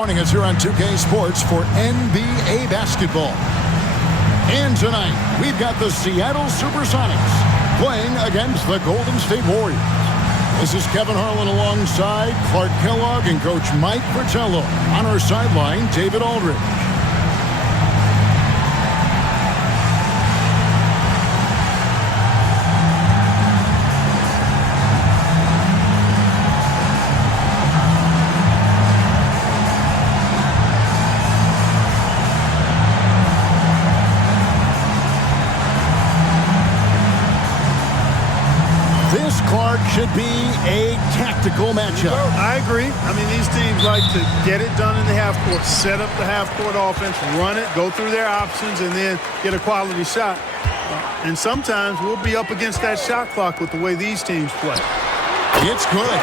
Joining us here on 2K Sports for NBA basketball. And tonight, we've got the Seattle SuperSonics playing against the Golden State Warriors. This is Kevin Harlan alongside Clark Kellogg and Coach Mike Fratello. On our sideline, David Aldridge. Clark should be a tactical matchup. I agree. I mean, these teams like to get it done in the half court, set up the half court offense, run it, go through their options, and then get a quality shot. And sometimes we'll be up against that shot clock with the way these teams play. It's good.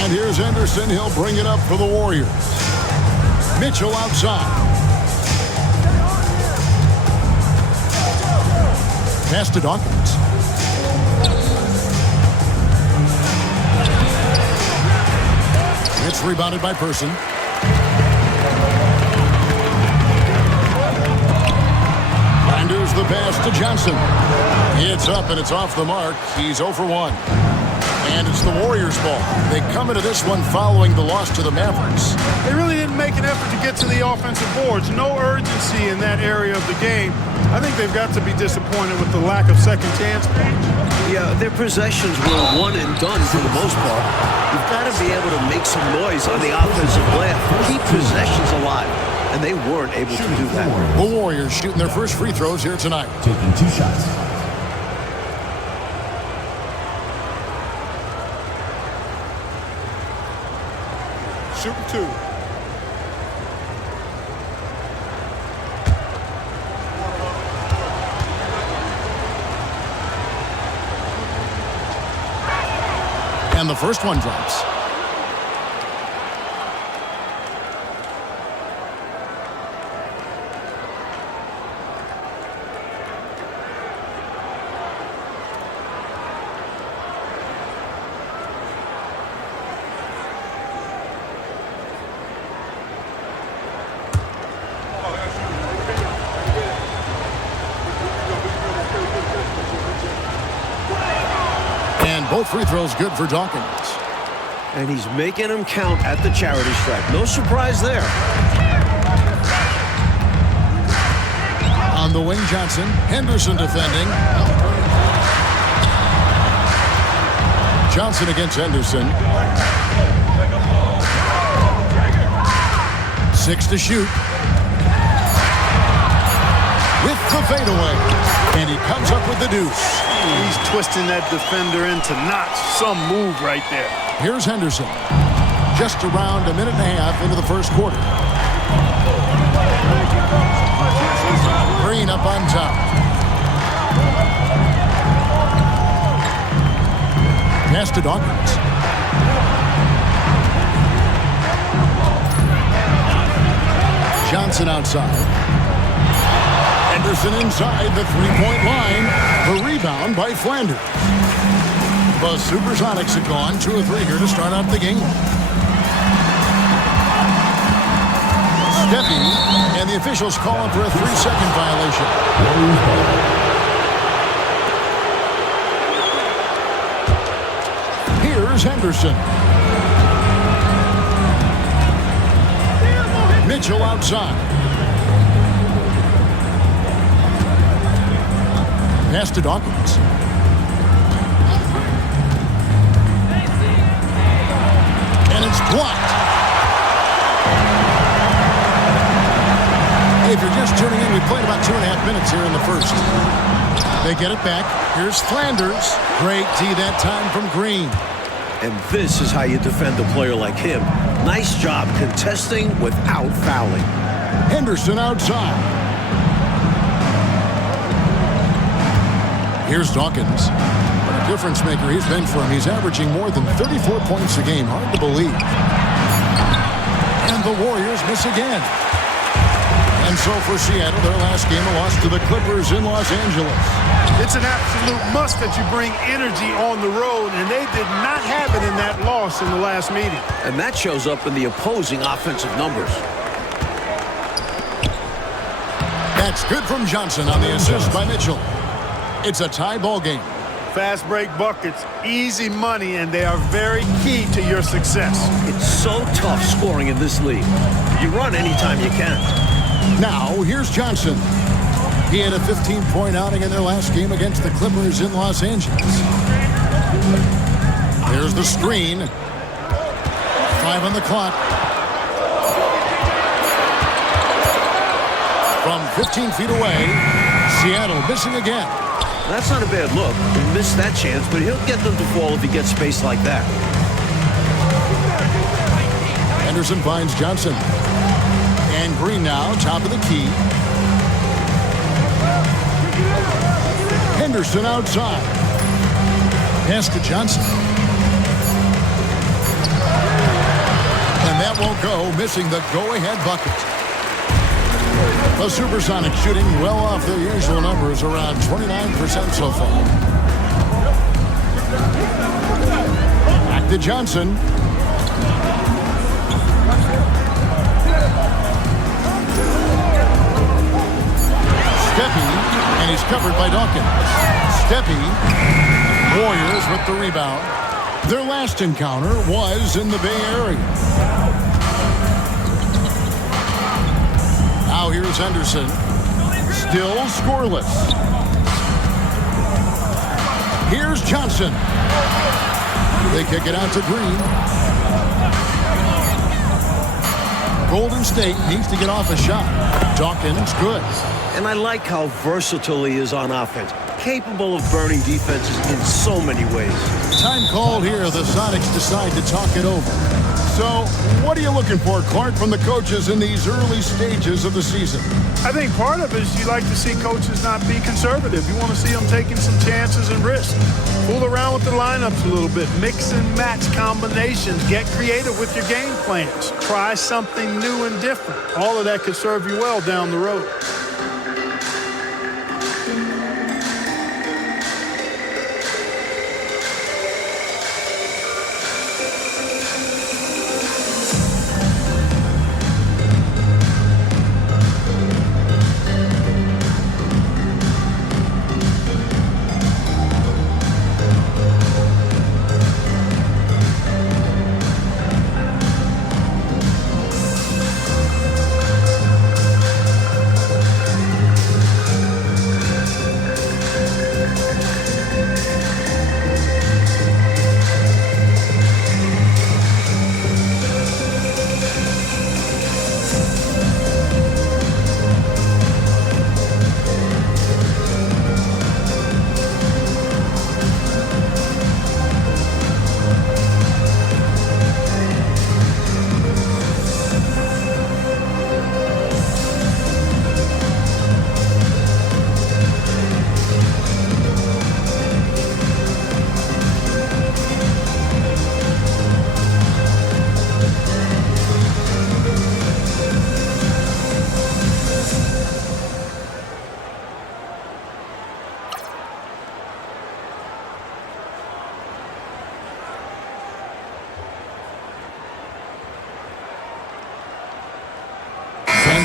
And here's Henderson. He'll bring it up for the Warriors. Mitchell outside. Pass to Dawkins. It's rebounded by Person. Finders the pass to Johnson. It's up and it's off the mark. He's 0 for 1. And it's the Warriors' ball. They come into this one following the loss to the Mavericks. They really didn't make an effort to get to the offensive boards. No urgency in that area of the game. I think they've got to be disappointed with the lack of second chance points. Yeah, their possessions were one and done for the most part. You've got to be able to make some noise on the offensive glass. Keep possessions alive. And they weren't able to do that. The Warriors shooting their first free throws here tonight. Taking 2 shots. Shooting 2. And the first one drops. Both free throws good for Dawkins. And he's making them count at the charity stripe. No surprise there. On the wing, Johnson. Henderson defending. Johnson against Henderson. 6 to shoot. With the fadeaway. And he comes up with the deuce. He's twisting that defender into knots. Some move right there. Here's Henderson. Just around a minute and a half into the first quarter. Green up on top. Pass to Dawkins. Johnson outside. Henderson inside the three-point line. The rebound by Flanders. The SuperSonics have gone 2 of 3 here to start out the game. Stepping, and the officials call him for a 3-second violation. Here's Henderson. Mitchell outside. Pass to Dawkins. And it's blocked. If you're just tuning in, we played about 2.5 minutes here in the first. They get it back. Here's Flanders. Great D that time from Green. And this is how you defend a player like him. Nice job contesting without fouling. Henderson outside. Here's Dawkins. What a difference maker he's been for him. He's averaging more than 34 points a game. Hard to believe. And the Warriors miss again. And so for Seattle, their last game, a loss to the Clippers in Los Angeles. It's an absolute must that you bring energy on the road, and they did not have it in that loss in the last meeting. And that shows up in the opposing offensive numbers. That's good from Johnson on the assist by Mitchell. It's a tie ball game. Fast break buckets, easy money, and they are very key to your success. It's so tough scoring in this league. You run anytime you can. Now, here's Johnson. He had a 15-point outing in their last game against the Clippers in Los Angeles. There's the screen. 5 on the clock. From 15 feet away, Seattle missing again. That's not a bad look. He missed that chance, but he'll get them to fall if he gets space like that. Henderson finds Johnson. And Green now, top of the key. Henderson outside. Pass to Johnson. And that won't go, missing the go-ahead bucket. The SuperSonics shooting well off their usual numbers, around 29% so far. Back to Johnson. Steppy, and he's covered by Dawkins. Steppy, Warriors with the rebound. Their last encounter was in the Bay Area. Now here's Henderson. Still scoreless. Here's Johnson. They kick it out to Green. Golden State needs to get off a shot. Dawkins, good. And I like how versatile he is on offense. Capable of burning defenses in so many ways. Time called here. The Sonics decide to talk it over. So, what are you looking for, Clark, from the coaches in these early stages of the season? I think part of it is you like to see coaches not be conservative. You want to see them taking some chances and risks. Fool around with the lineups a little bit. Mix and match combinations. Get creative with your game plans. Try something new and different. All of that could serve you well down the road.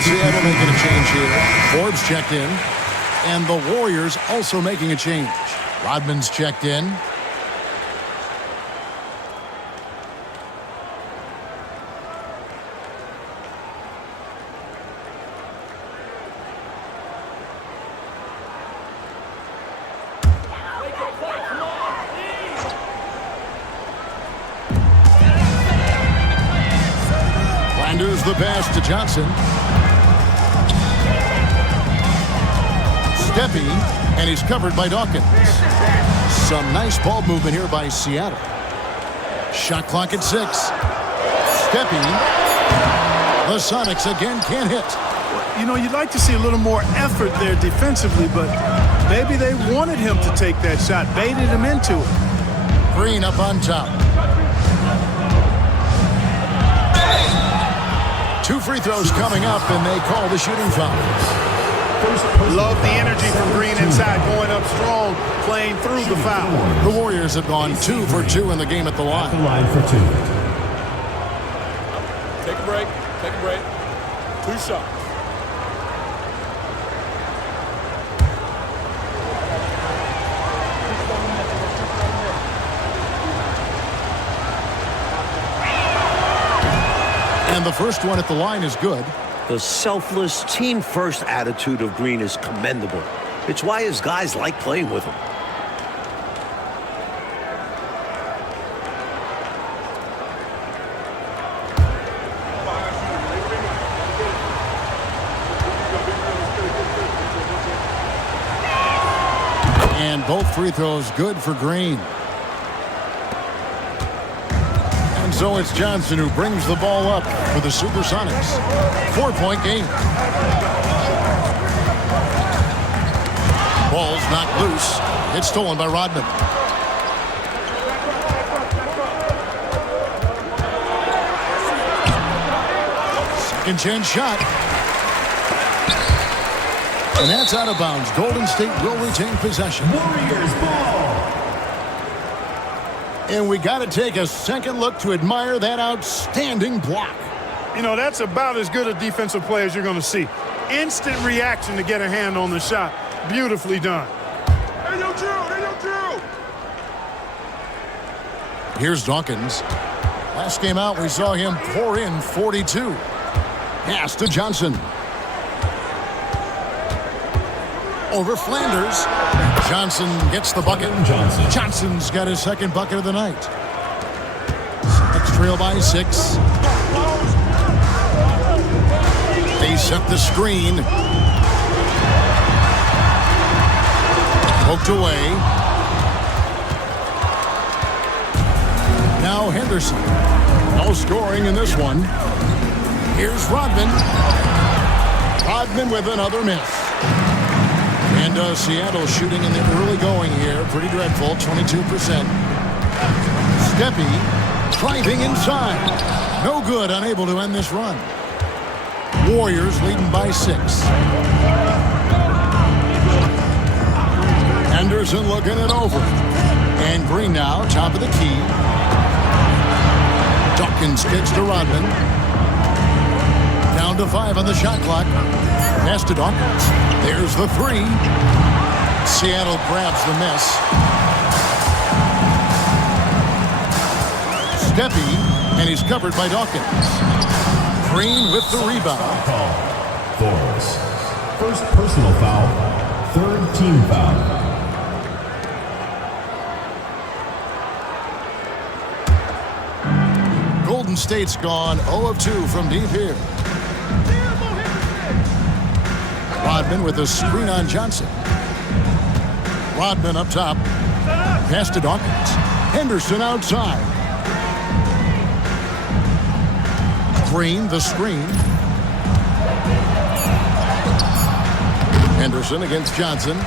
Seattle making a change here. Forbes checked in. And the Warriors also making a change. Rodman's checked in. Landers the pass to Johnson. Steppy, and he's covered by Dawkins. Some nice ball movement here by Seattle. Shot clock at 6. Steppy. The Sonics again can't hit. You know, you'd like to see a little more effort there defensively, but maybe they wanted him to take that shot, baited him into it. Green up on top. 2 free Free throws coming up, and they call the shooting foul. Love the energy from Green inside, going up strong, playing through the foul. The Warriors have gone 2 for 2 in the game at the line. Take a break. Take a break. 2 shots. And the first one at the line is good. The selfless, team-first attitude of Green is commendable. It's why his guys like playing with him. And both free throws good for Green. And so it's Johnson who brings the ball up for the SuperSonics. 4-point game. Ball's knocked loose. It's stolen by Rodman. Second chance shot. And that's out of bounds. Golden State will retain possession. Warriors ball. And we got to take a second look to admire that outstanding block. You know, that's about as good a defensive play as you're going to see. Instant reaction to get a hand on the shot. Beautifully done. Hey, yo, Drew! Hey, yo, Drew! Here's Dawkins. Last game out, we saw him pour in 42. Pass to Johnson. Over Flanders. Johnson gets the bucket. Johnson's got his second bucket of the night. Celtics trail by 6. They set the screen. Poked away. Now Henderson. No scoring in this one. Here's Rodman. Rodman with another miss. And Seattle shooting in the early going here. Pretty dreadful, 22%. Steppy driving inside. No good, unable to end this run. Warriors leading by 6. Henderson looking it over. And Green now, top of the key. Dawkins kicks to Rodman. Down to 5 on the shot clock. Pass to Dawkins. There's the 3. Seattle grabs the miss. Steppy, and he's covered by Dawkins. Green with the rebound. Force. First personal foul. Third team foul. Golden State's gone 0 of 2 from deep here. Rodman with a screen on Johnson. Rodman up top. Pass to Dawkins. Henderson outside. Green the screen. Henderson against Johnson.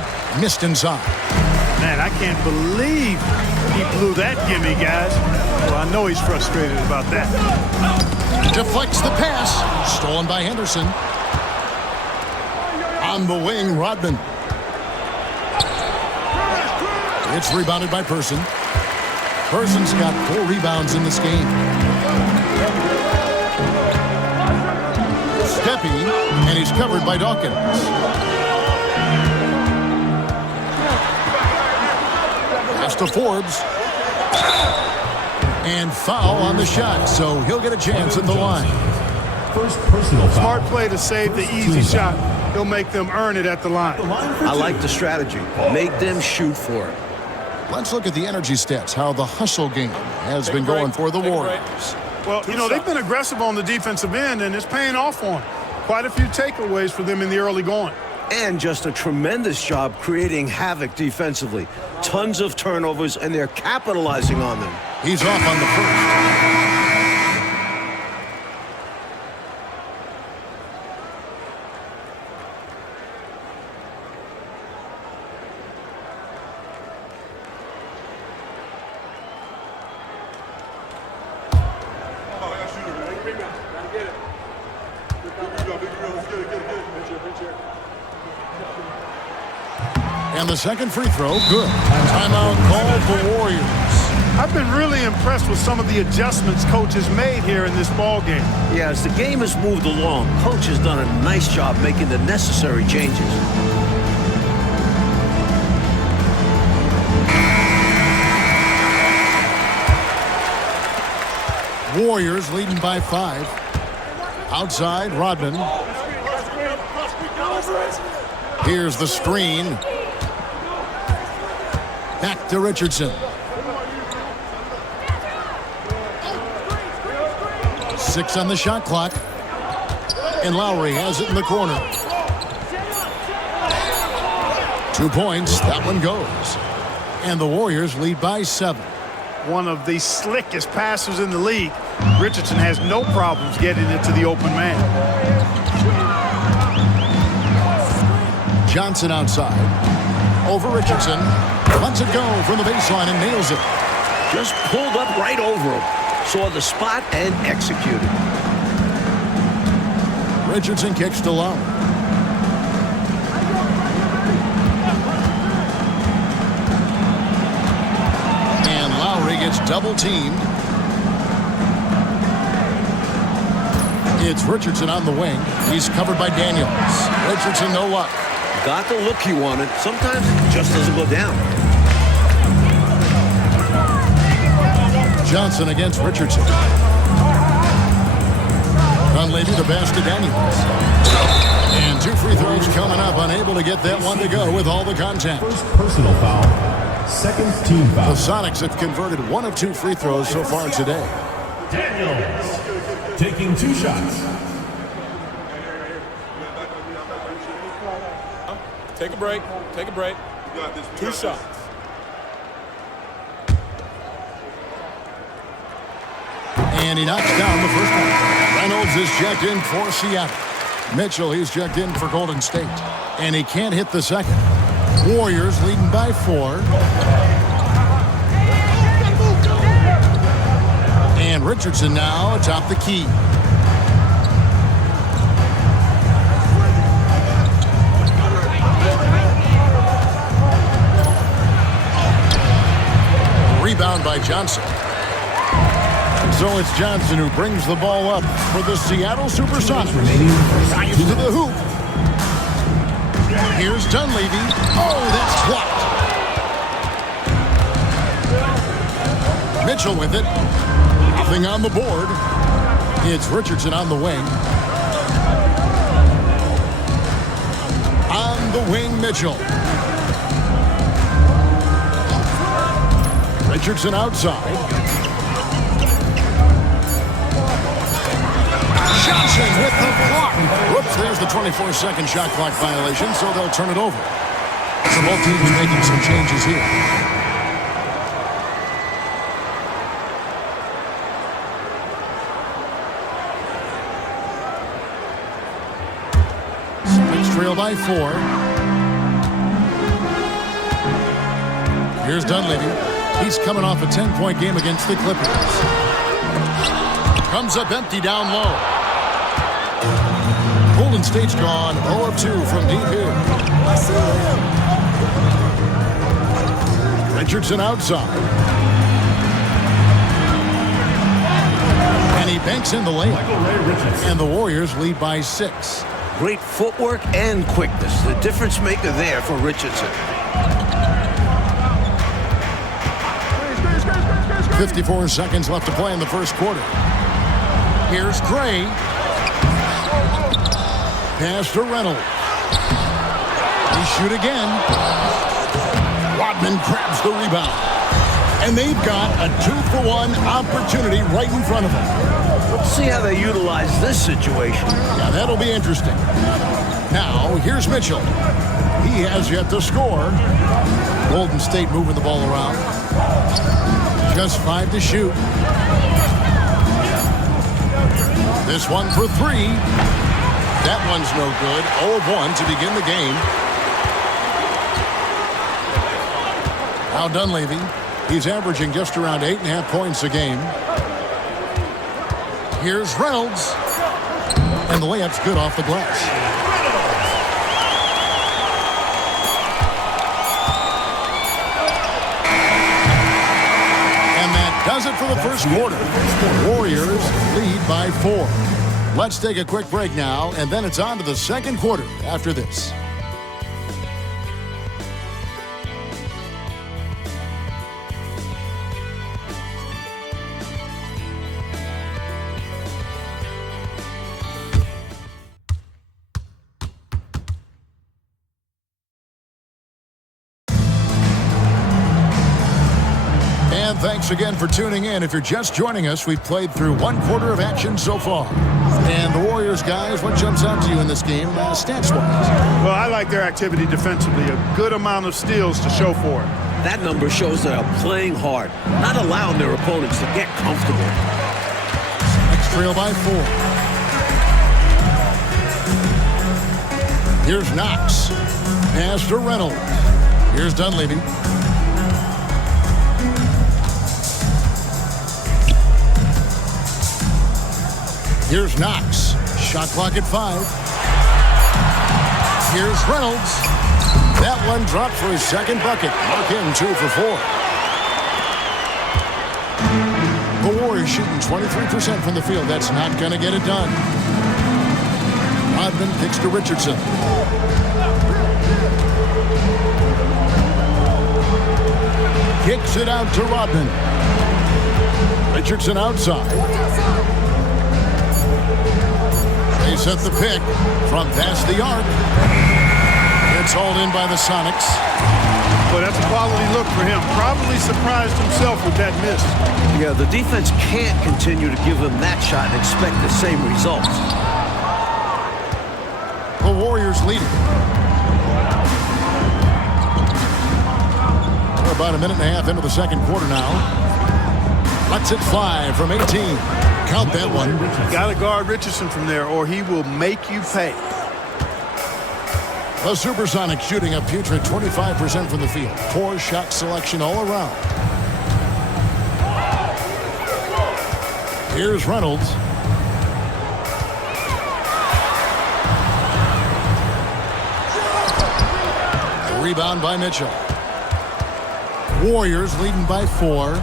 Missed inside. Man, I can't believe he blew that gimme, guys. Well, I know he's frustrated about that. Deflects the pass. Stolen by Henderson. On the wing, Rodman. It's rebounded by Person. Person's got 4 rebounds in this game. Steppy, and he's covered by Dawkins. Pass to Forbes. And foul on the shot, so he'll get a chance at the line. First personal foul. Smart play to save the easy shot. He'll make them earn it at the line. I like the strategy. Make them shoot for it. Let's look at the energy stats, how the hustle game has been going for the Warriors. Well, you know, they've been aggressive on the defensive end, and it's paying off on them. Quite a few takeaways for them in the early going. And just a tremendous job creating havoc defensively. Tons of turnovers, and they're capitalizing on them. He's off on the first. And the second free throw, good. Timeout called for Warriors. I've been really impressed with some of the adjustments coach has made here in this ball game. Yeah, as the game has moved along, coach has done a nice job making the necessary changes. Warriors leading by 5. Outside, Rodman. Here's the screen. Back to Richardson. 6 on the shot clock. And Lowry has it in the corner. 2 points. That one goes. And the Warriors lead by 7. One of the slickest passers in the league. Richardson has no problems getting it to the open man. Johnson outside. Over Richardson. Lets it go from the baseline and nails it. Just pulled up right over him. Saw the spot and executed. Richardson kicks to Lowry. And Lowry gets double teamed. It's Richardson on the wing. He's covered by Daniels. Richardson, no luck. Got the look he wanted. Sometimes it just doesn't go down. Johnson against Richardson. Dunleavy the pass to Daniels. And 2 free throws coming up. Unable to get that one to go with all the contact. First personal foul. Second team The foul. Sonics have converted 1 of 2 free throws so far today. Daniels taking 2 shots. Take a break. Take a break. 2 shots. And he knocks down the first one. Reynolds is checked in for Seattle. Mitchell, he's checked in for Golden State. And he can't hit the second. Warriors leading by 4. And Richardson now atop the key. Rebound by Johnson. So it's Johnson who brings the ball up for the Seattle SuperSonics. Drives to the hoop. Here's Dunleavy. Oh, that's blocked. Mitchell with it. Nothing on the board. It's Richardson on the wing. On the wing, Mitchell. Richardson outside. Johnson with the block. Whoops, there's the 24-second shot clock violation, so they'll turn it over. So both teams making some changes here. Sonics trail by 4. Here's Dunleavy. He's coming off a 10-point game against the Clippers. Comes up empty down low. Golden State's gone 0 of 2 from deep here. Richardson outside. And he banks in the layup. And the Warriors lead by 6. Great footwork and quickness. The difference maker there for Richardson. 54 seconds left to play in the first quarter. Here's Gray. Pass to Reynolds. They shoot again. Rodman grabs the rebound. And they've got a 2-for-1 opportunity right in front of them. Let's see how they utilize this situation. Yeah, that'll be interesting. Now, here's Mitchell. He has yet to score. Golden State moving the ball around. Just 5 to shoot. This one for 3. That one's no good. 0 of 1 to begin the game. Now Dunleavy. He's averaging just around 8.5 points a game. Here's Reynolds. And the layup's good off the glass. And that does it for the first quarter. Warriors lead by 4. Let's take a quick break now, and then it's on to the second quarter after this. And thanks again for tuning in. If you're just joining us, we've played through 1 quarter of action so far. And the Warriors, guys, what jumps out to you in this game, stats-wise? Well, I like their activity defensively. A good amount of steals to show for it. That number shows they are playing hard, not allowing their opponents to get comfortable. Next trail by 4. Here's Knox. Pass to Reynolds. Here's Dunleavy. Here's Knox. Shot clock at 5. Here's Reynolds. That one dropped for his second bucket. Mark him 2 for 4. The Warriors shooting 23% from the field. That's not going to get it done. Rodman kicks to Richardson. Kicks it out to Rodman. Richardson outside. They set the pick from past the arc. It's hauled in by the Sonics. Well, that's a quality look for him. Probably surprised himself with that miss. Yeah, the defense can't continue to give him that shot and expect the same results. The Warriors leading. We're about a minute and a half into the second quarter now. Lets it fly from 18. Count that one. Got to guard Richardson from there, or he will make you pay. The SuperSonics shooting a putrid 25% from the field. Poor shot selection all around. Here's Reynolds. A rebound by Mitchell. Warriors leading by 4.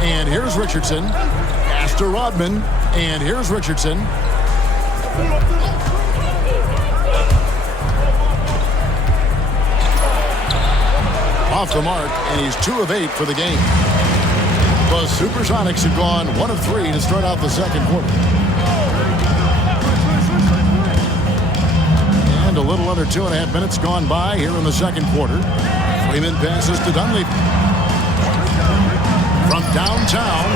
And here's Richardson. Pass to Rodman. And here's Richardson. Off the mark, and he's 2 of 8 for the game. The SuperSonics have gone 1 of 3 to start out the second quarter. And a little under 2.5 minutes gone by here in the second quarter. Freeman passes to Dunleavy. From downtown,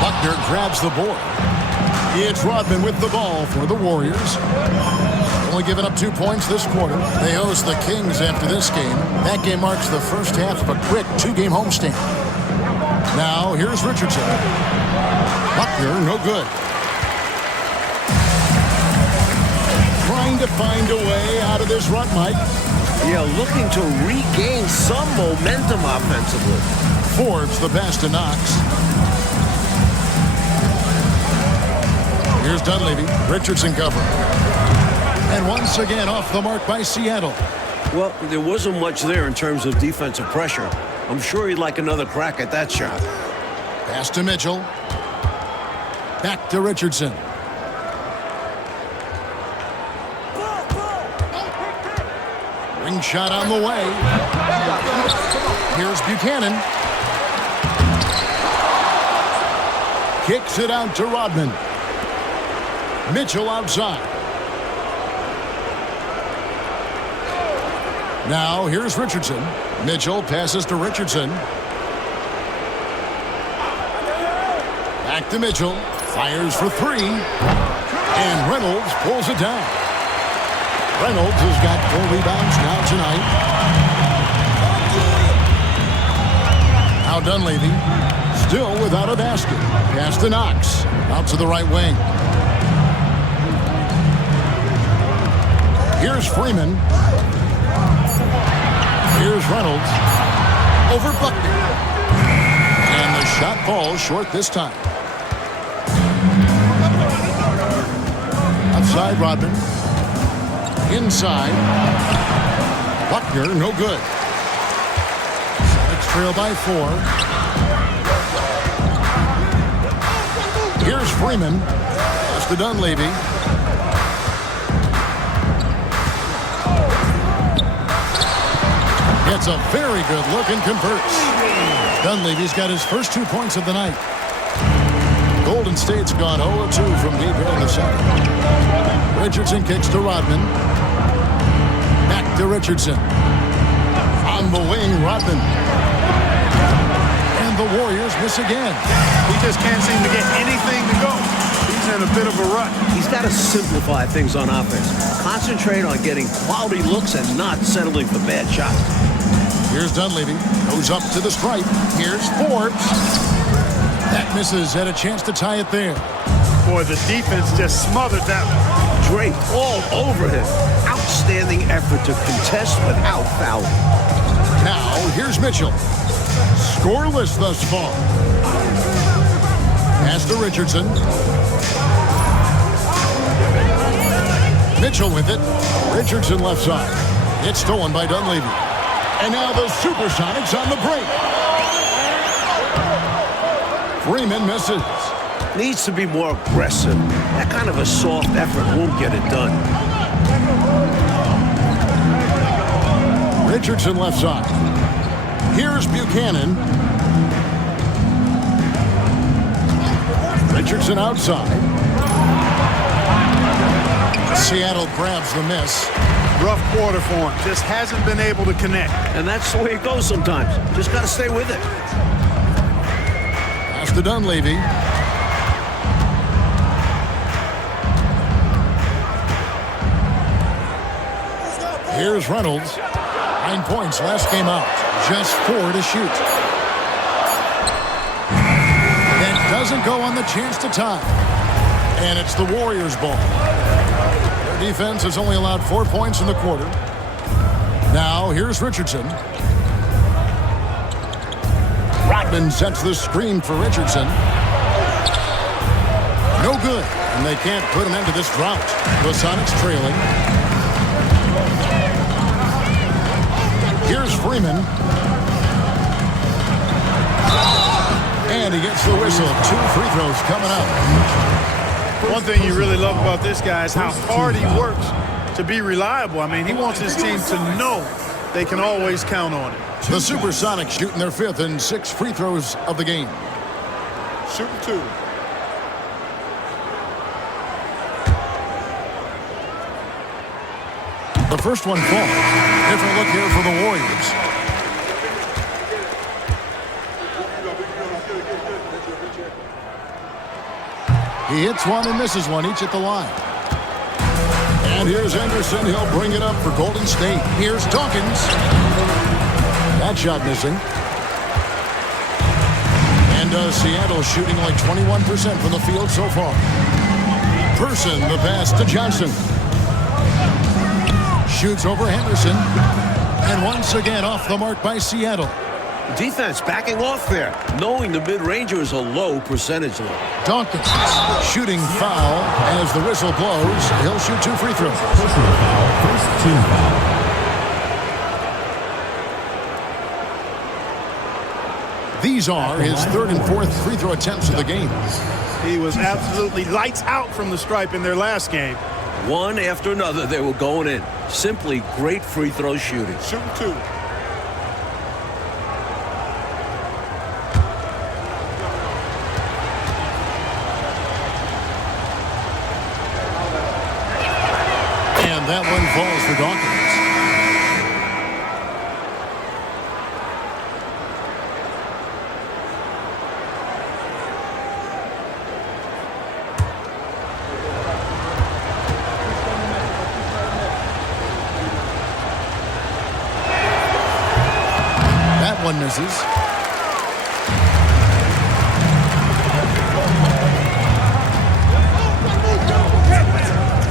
Buckner grabs the board. It's Rodman with the ball for the Warriors. Only giving up 2 points this quarter. They host the Kings after this game. That game marks the first half of a quick 2-game homestand. Now, here's Richardson. Buckner, no good. Trying to find a way out of this rut, Mike. Yeah, looking to regain some momentum offensively. Forbes the pass to Knox. Here's Dunleavy. Richardson cover. And once again off the mark by Seattle. Well, there wasn't much there in terms of defensive pressure. I'm sure he'd like another crack at that shot. Pass to Mitchell. Back to Richardson. Ring shot on the way. Here's Buchanan. Kicks it out to Rodman. Mitchell outside. Now here's Richardson. Mitchell passes to Richardson. Back to Mitchell. Fires for 3. And Reynolds pulls it down. Reynolds has got 4 rebounds now tonight. Now Dunleavy still without a basket. Pass to Knox. Out to the right wing. Here's Freeman. Here's Reynolds. Over Buckner. And the shot falls short this time. outside Rodman. Inside. Buckner, no good. Sonics trail by 4. Here's Freeman. That's to Dunleavy. Gets a very good look and converts. Dunleavy's got his first 2 points of the night. Golden State's gone 0-2 from deep here in the second. Richardson kicks to Rodman. Back to Richardson. On the wing, Rodman. And the Warriors miss again. He just can't seem to get anything to go. He's in a bit of a rut. He's got to simplify things on offense. Concentrate on getting quality looks and not settling for bad shots. Here's Dunleavy. Goes up to the stripe. Here's Forbes. That misses. Had a chance to tie it there. Boy, the defense just smothered that one. Drake all over him. Outstanding effort to contest without fouling. Now, here's Mitchell. Scoreless thus far. Pass to Richardson. Mitchell with it. Richardson left side. It's stolen by Dunleavy. And now the SuperSonics on the break. Freeman misses. Needs to be more aggressive. That kind of a soft effort won't get it done. Richardson left side. Here's Buchanan. Richardson outside. Seattle grabs the miss. Rough quarter for him. Just hasn't been able to connect. And that's the way it goes sometimes. Just got to stay with it. Pass to Dunleavy. Here's Reynolds. 9 points last game out. Just 4 to shoot. That doesn't go on the chance to tie. And it's the Warriors' ball. Their defense has only allowed 4 points in the quarter. Now, here's Richardson. Rodman sets the screen for Richardson. No good. And they can't put an end to this drought. The Sonics trailing. Here's Freeman. And he gets the whistle. 2 free throws coming up. One thing you really love about this guy is how hard he works to be reliable. I mean, he wants his team to know they can always count on it. The SuperSonics shooting their 5th and 6th free throws of the game. Shooting 2. The first one falls. Different look here for the Warriors. He hits one and misses one, each at the line. And here's Anderson. He'll bring it up for Golden State. Here's Dawkins. That shot missing. And Seattle shooting like 21% from the field so far. Person, the pass to Johnson. Shoots over Henderson. And once again off the mark by Seattle. Defense backing off there, knowing the mid-ranger is a low percentage level. Dawkins shooting foul as the whistle blows. He'll shoot 2 free throws. Personal foul, first team foul. These are his 3rd and 4th free throw attempts of the game. He was absolutely lights out from the stripe in their last game. One after another, they were going in. Simply great free throw shooting. Shooting 2. And that one falls for Dawkins. That one misses.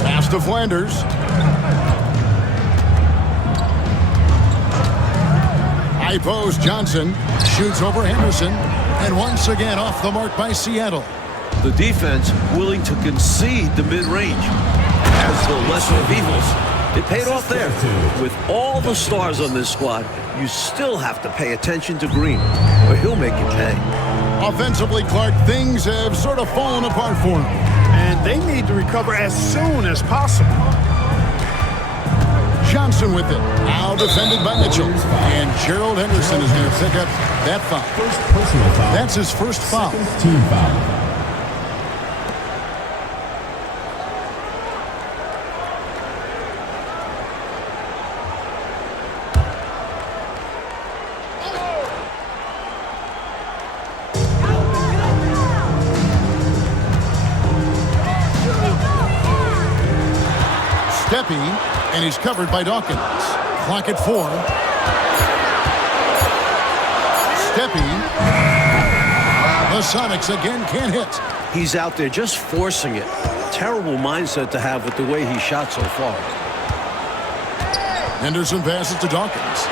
Pass to Flanders. High post, Johnson shoots over Henderson, and once again off the mark by Seattle. The defense willing to concede the mid-range. as the lesser of evils. It paid off there. With all the stars on this squad, you still have to pay attention to Green, or he'll make you pay. Offensively, Clark, things have sort of fallen apart for him. And they need to recover as soon as possible. Johnson with it. Now defended by Mitchell. And Gerald Henderson is going to pick up that foul. First personal foul. That's his first foul. Second team foul. Steppy, and he's covered by Dawkins. Clock at 4. Steppy. The Sonics again can't hit. He's out there just forcing it. Terrible mindset to have with the way he shot so far. Henderson passes to Dawkins.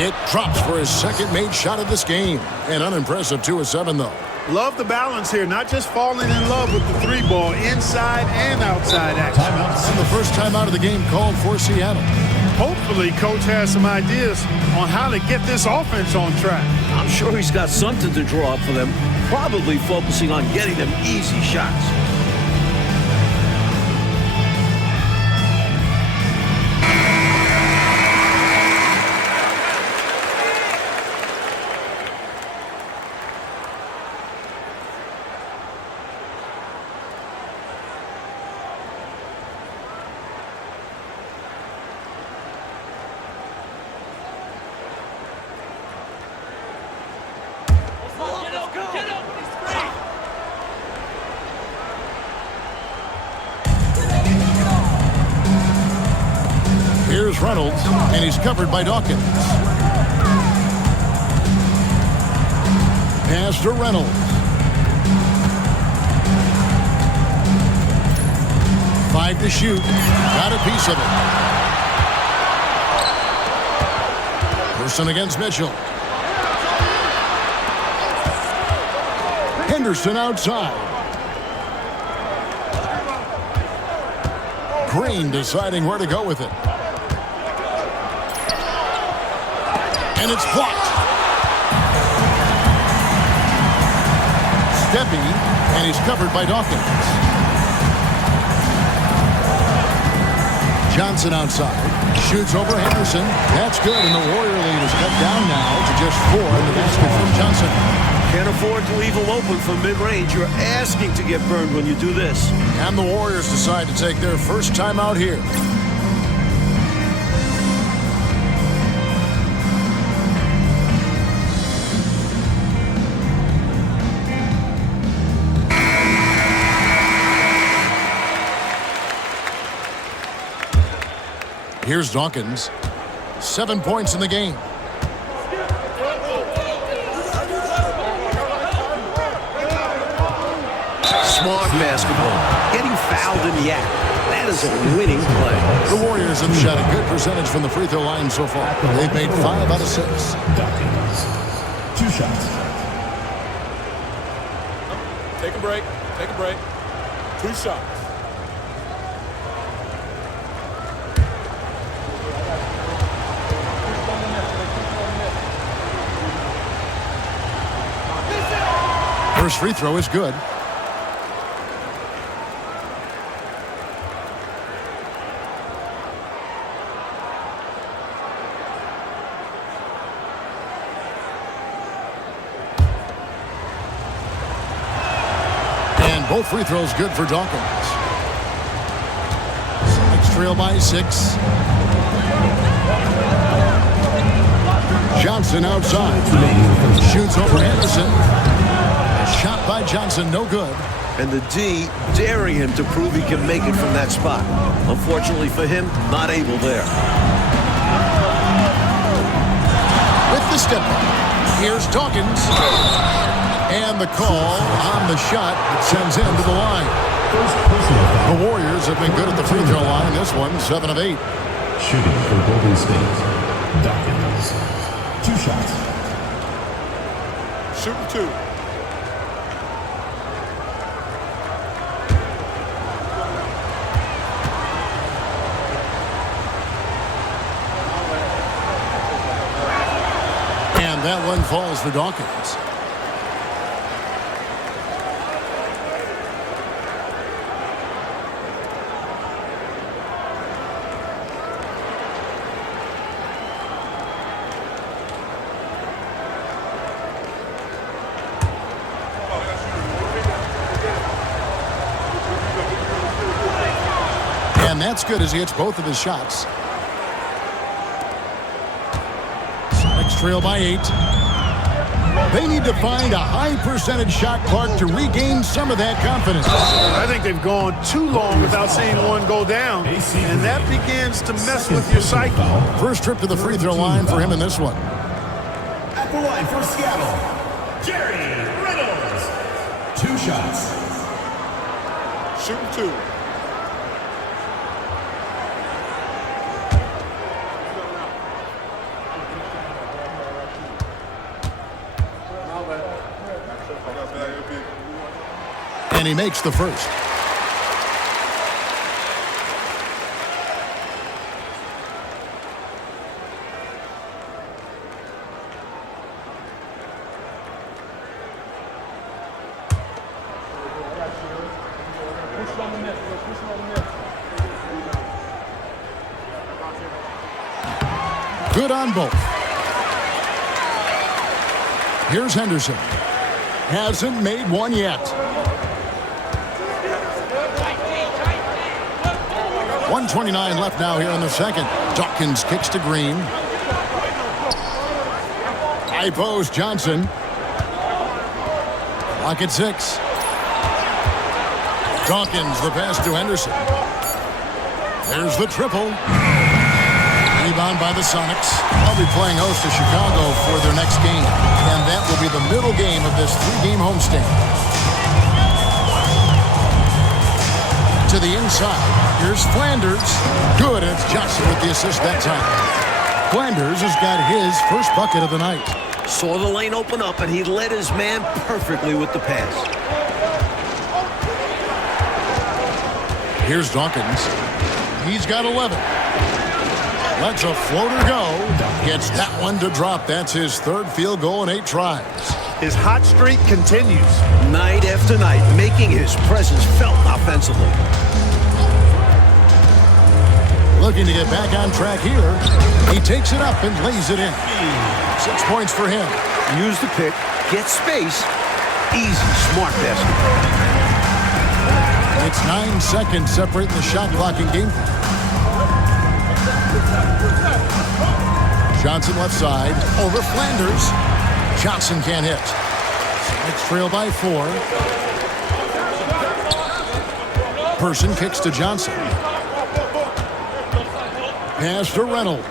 It drops for his second made shot of this game. An unimpressive 2 of 7, though. Love the balance here, not just falling in love with the 3-ball, inside and outside action. And the first time out of the game called for Seattle. Hopefully, Coach has some ideas on how to get this offense on track. I'm sure he's got something to draw up for them, probably focusing on getting them easy shots. Here's Reynolds, and he's covered by Dawkins. Pass to Reynolds. Five to shoot. Got a piece of it. Person against Mitchell. Henderson outside. Green deciding where to go with it. And it's blocked. Steppy, and he's covered by Dawkins. Johnson outside. Shoots over Henderson. That's good, and the Warrior lead is cut down now to just 4 in the basket from Johnson. Can't afford to leave him open from mid-range. You're asking to get burned when you do this. And the Warriors decide to take their first time out here. Here's Dawkins. 7 points in the game. Smart basketball. Getting fouled in the act. That is a winning play. The Warriors have shot a good percentage from the free throw line so far. They've made 5 out of 6. Dawkins. 2 shots. Take a break. Take a break. 2 shots. First free throw is good. And both free throws good for Dawkins. Sonics trail by 6. Johnson outside. Shoots over Henderson. Shot by Johnson, no good. And the D daring him to prove he can make it from that spot. Unfortunately for him, not able there. With the step back, here's Dawkins. And the call on the shot that sends him to the line. First personal foul. The Warriors have been good at the free throw line. This one, 7 of 8. Shooting for Golden State. Dawkins. 2 shots. Shooting 2. that one falls for Dawkins. And that's good as he hits both of his shots. Sonics trail by 8. They need to find a high percentage shot clock to regain some of that confidence. I think they've gone too long without seeing one go down, and that begins to mess with your psyche. First trip to the free throw line for him in this one. At the line for Seattle, Jerry Reynolds. 2 shots. Shooting 2. And he makes the first. Good on both. Here's Henderson. Hasn't made one yet. 1:29 left now here in the second. Dawkins kicks to Green. High post Johnson. Lock at 6. Dawkins the pass to Henderson. There's the triple. Rebound by the Sonics. They'll be playing host to Chicago for their next game. And that will be the middle game of this 3-game homestand. To the inside. Here's Flanders. Good. It's Johnson with the assist that time. Flanders has got his first bucket of the night. Saw the lane open up, and he led his man perfectly with the pass. Here's Dawkins. He's got 11. Lets a floater go. Gets that one to drop. That's his third field goal in 8 tries. His hot streak continues. Night after night, making his presence felt offensively. Looking to get back on track here. He takes it up and lays it in. 6 points for him. Use the pick, get space. Easy, smart basketball. It's 9 seconds separating the shot clock and game. Johnson left side. Over Flanders. Johnson can't hit. Next trail by 4. Person kicks to Johnson. Pass to Reynolds.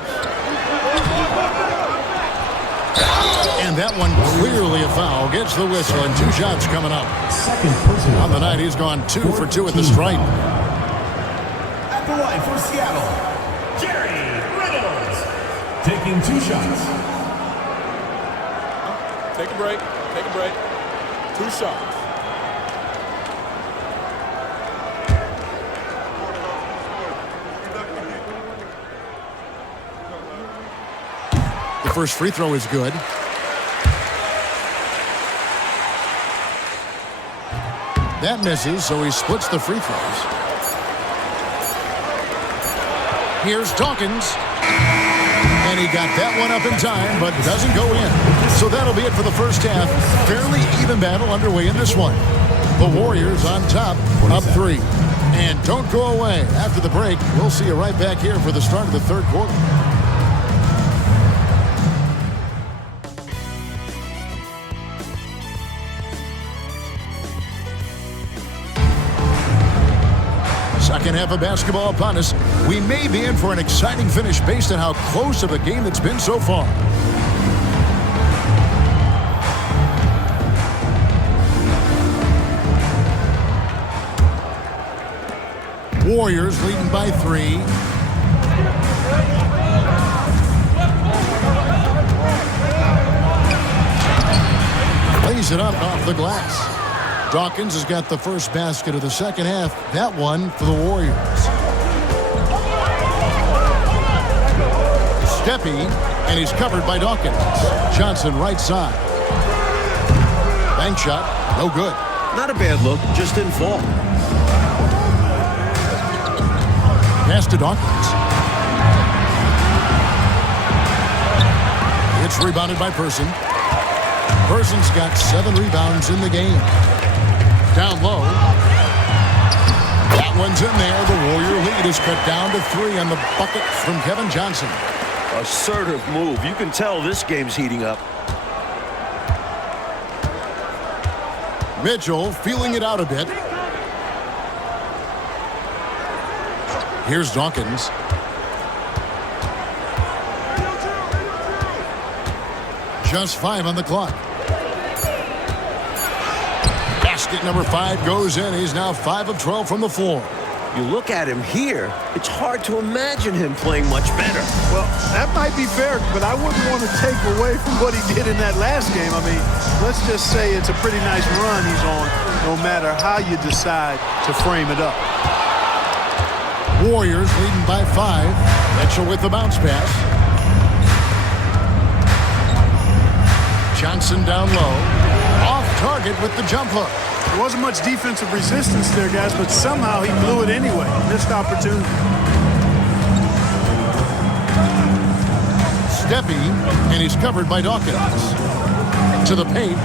And that one clearly a foul. Gets the whistle and 2 shots coming up. Second personal On the night, he's gone 2 for 2 at the stripe. At the line for Seattle, Jerry Reynolds. Taking 2 shots. Take a break. Take a break. 2 shots. The first free throw is good. That misses, so he splits the free throws. Here's Dawkins. And he got that one up in time, but doesn't go in. So that'll be it for the first half. Fairly even battle underway in this one. The Warriors on top, up 3. And don't go away. After the break, we'll see you right back here for the start of the third quarter. Second half of basketball upon us. We may be in for an exciting finish based on how close of a game it's been so far. Warriors leading by 3. Lays it up off the glass. Dawkins has got the first basket of the second half. That one for the Warriors. Steppy And he's covered by Dawkins. Johnson right side. Bank shot, no good. Not a bad look, just didn't fall. Pass to Dawkins. It's rebounded by Person. Person's got 7 rebounds in the game. Down low. That one's in there. The Warrior lead is cut down to 3 on the bucket from Kevin Johnson. Assertive move. You can tell this game's heating up. Mitchell feeling it out a bit. Here's Dawkins. Just 5 on the clock. Basket number 5 goes in. He's now 5 of 12 from the floor. You look at him here, it's hard to imagine him playing much better. Well, that might be fair, but I wouldn't want to take away from what he did in that last game. I mean, let's just say it's a pretty nice run he's on, no matter how you decide to frame it up. Warriors leading by 5. Mitchell with the bounce pass. Johnson down low. Off target with the jump hook. There wasn't much defensive resistance there, guys, but somehow he blew it anyway. Missed opportunity. Steppy, and he's covered by Dawkins. To the paint.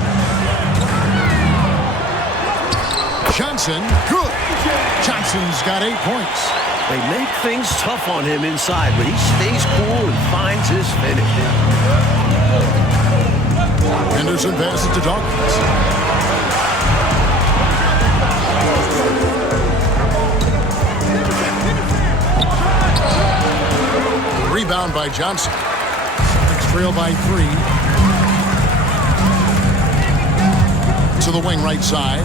Johnson, good. Johnson's got 8 points. They make things tough on him inside, but he stays cool and finds his finish. Henderson passes to Dawkins. Rebound by Johnson. Celtics trail by 3. To the wing right side.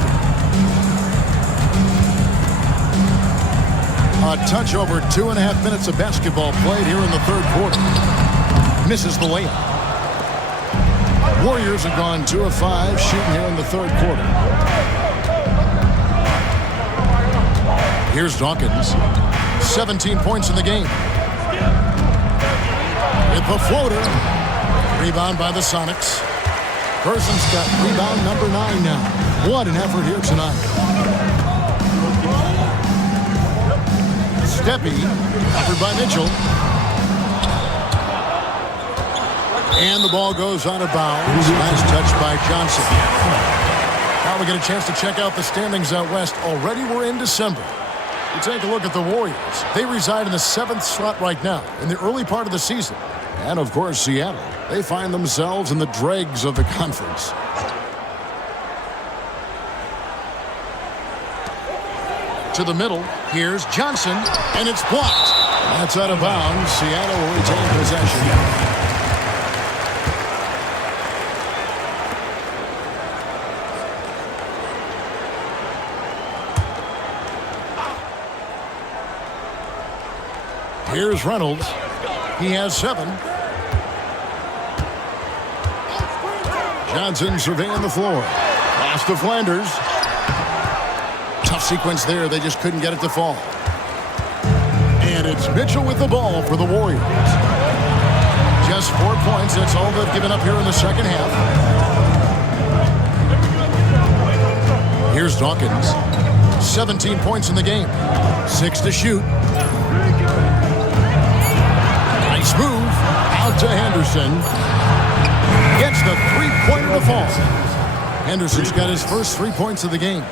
A touch over 2.5 minutes of basketball played here in the third quarter. Misses the layup. Warriors have gone 2 of 5 shooting here in the third quarter. Here's Dawkins. 17 points in the game. With the floater. Rebound by the Sonics. Person's got rebound number 9 now. What an effort here tonight. Steppy, covered by Mitchell. And the ball goes out of bounds. Nice touch by Johnson. Now we get a chance to check out the standings out west. Already we're in December. We take a look at the Warriors. They reside in the 7th slot right now in the early part of the season. And, of course, Seattle. They find themselves in the dregs of the conference. To the middle. Here's Johnson. And it's blocked. That's out of bounds. Seattle will retain possession. Here's Reynolds. He has 7. Johnson surveying the floor. Pass to Flanders. Tough sequence there. They just couldn't get it to fall. And it's Mitchell with the ball for the Warriors. Just 4 points. That's all they've given up here in the second half. Here's Dawkins. 17 points in the game. 6 to shoot. Nice move. Out to Henderson. Gets the three-pointer to fall. Henderson's got his first 3 points of the game.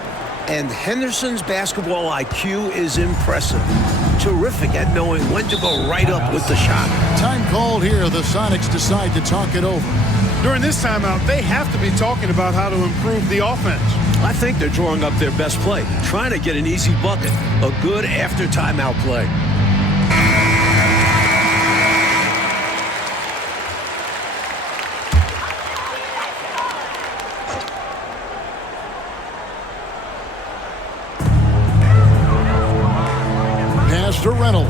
And Henderson's basketball IQ is impressive. Terrific at knowing when to go right up with the shot. Time called here. The Sonics decide to talk it over. During this timeout, they have to be talking about how to improve the offense. I think they're drawing up their best play, trying to get an easy bucket. A good after-timeout play. To Reynolds.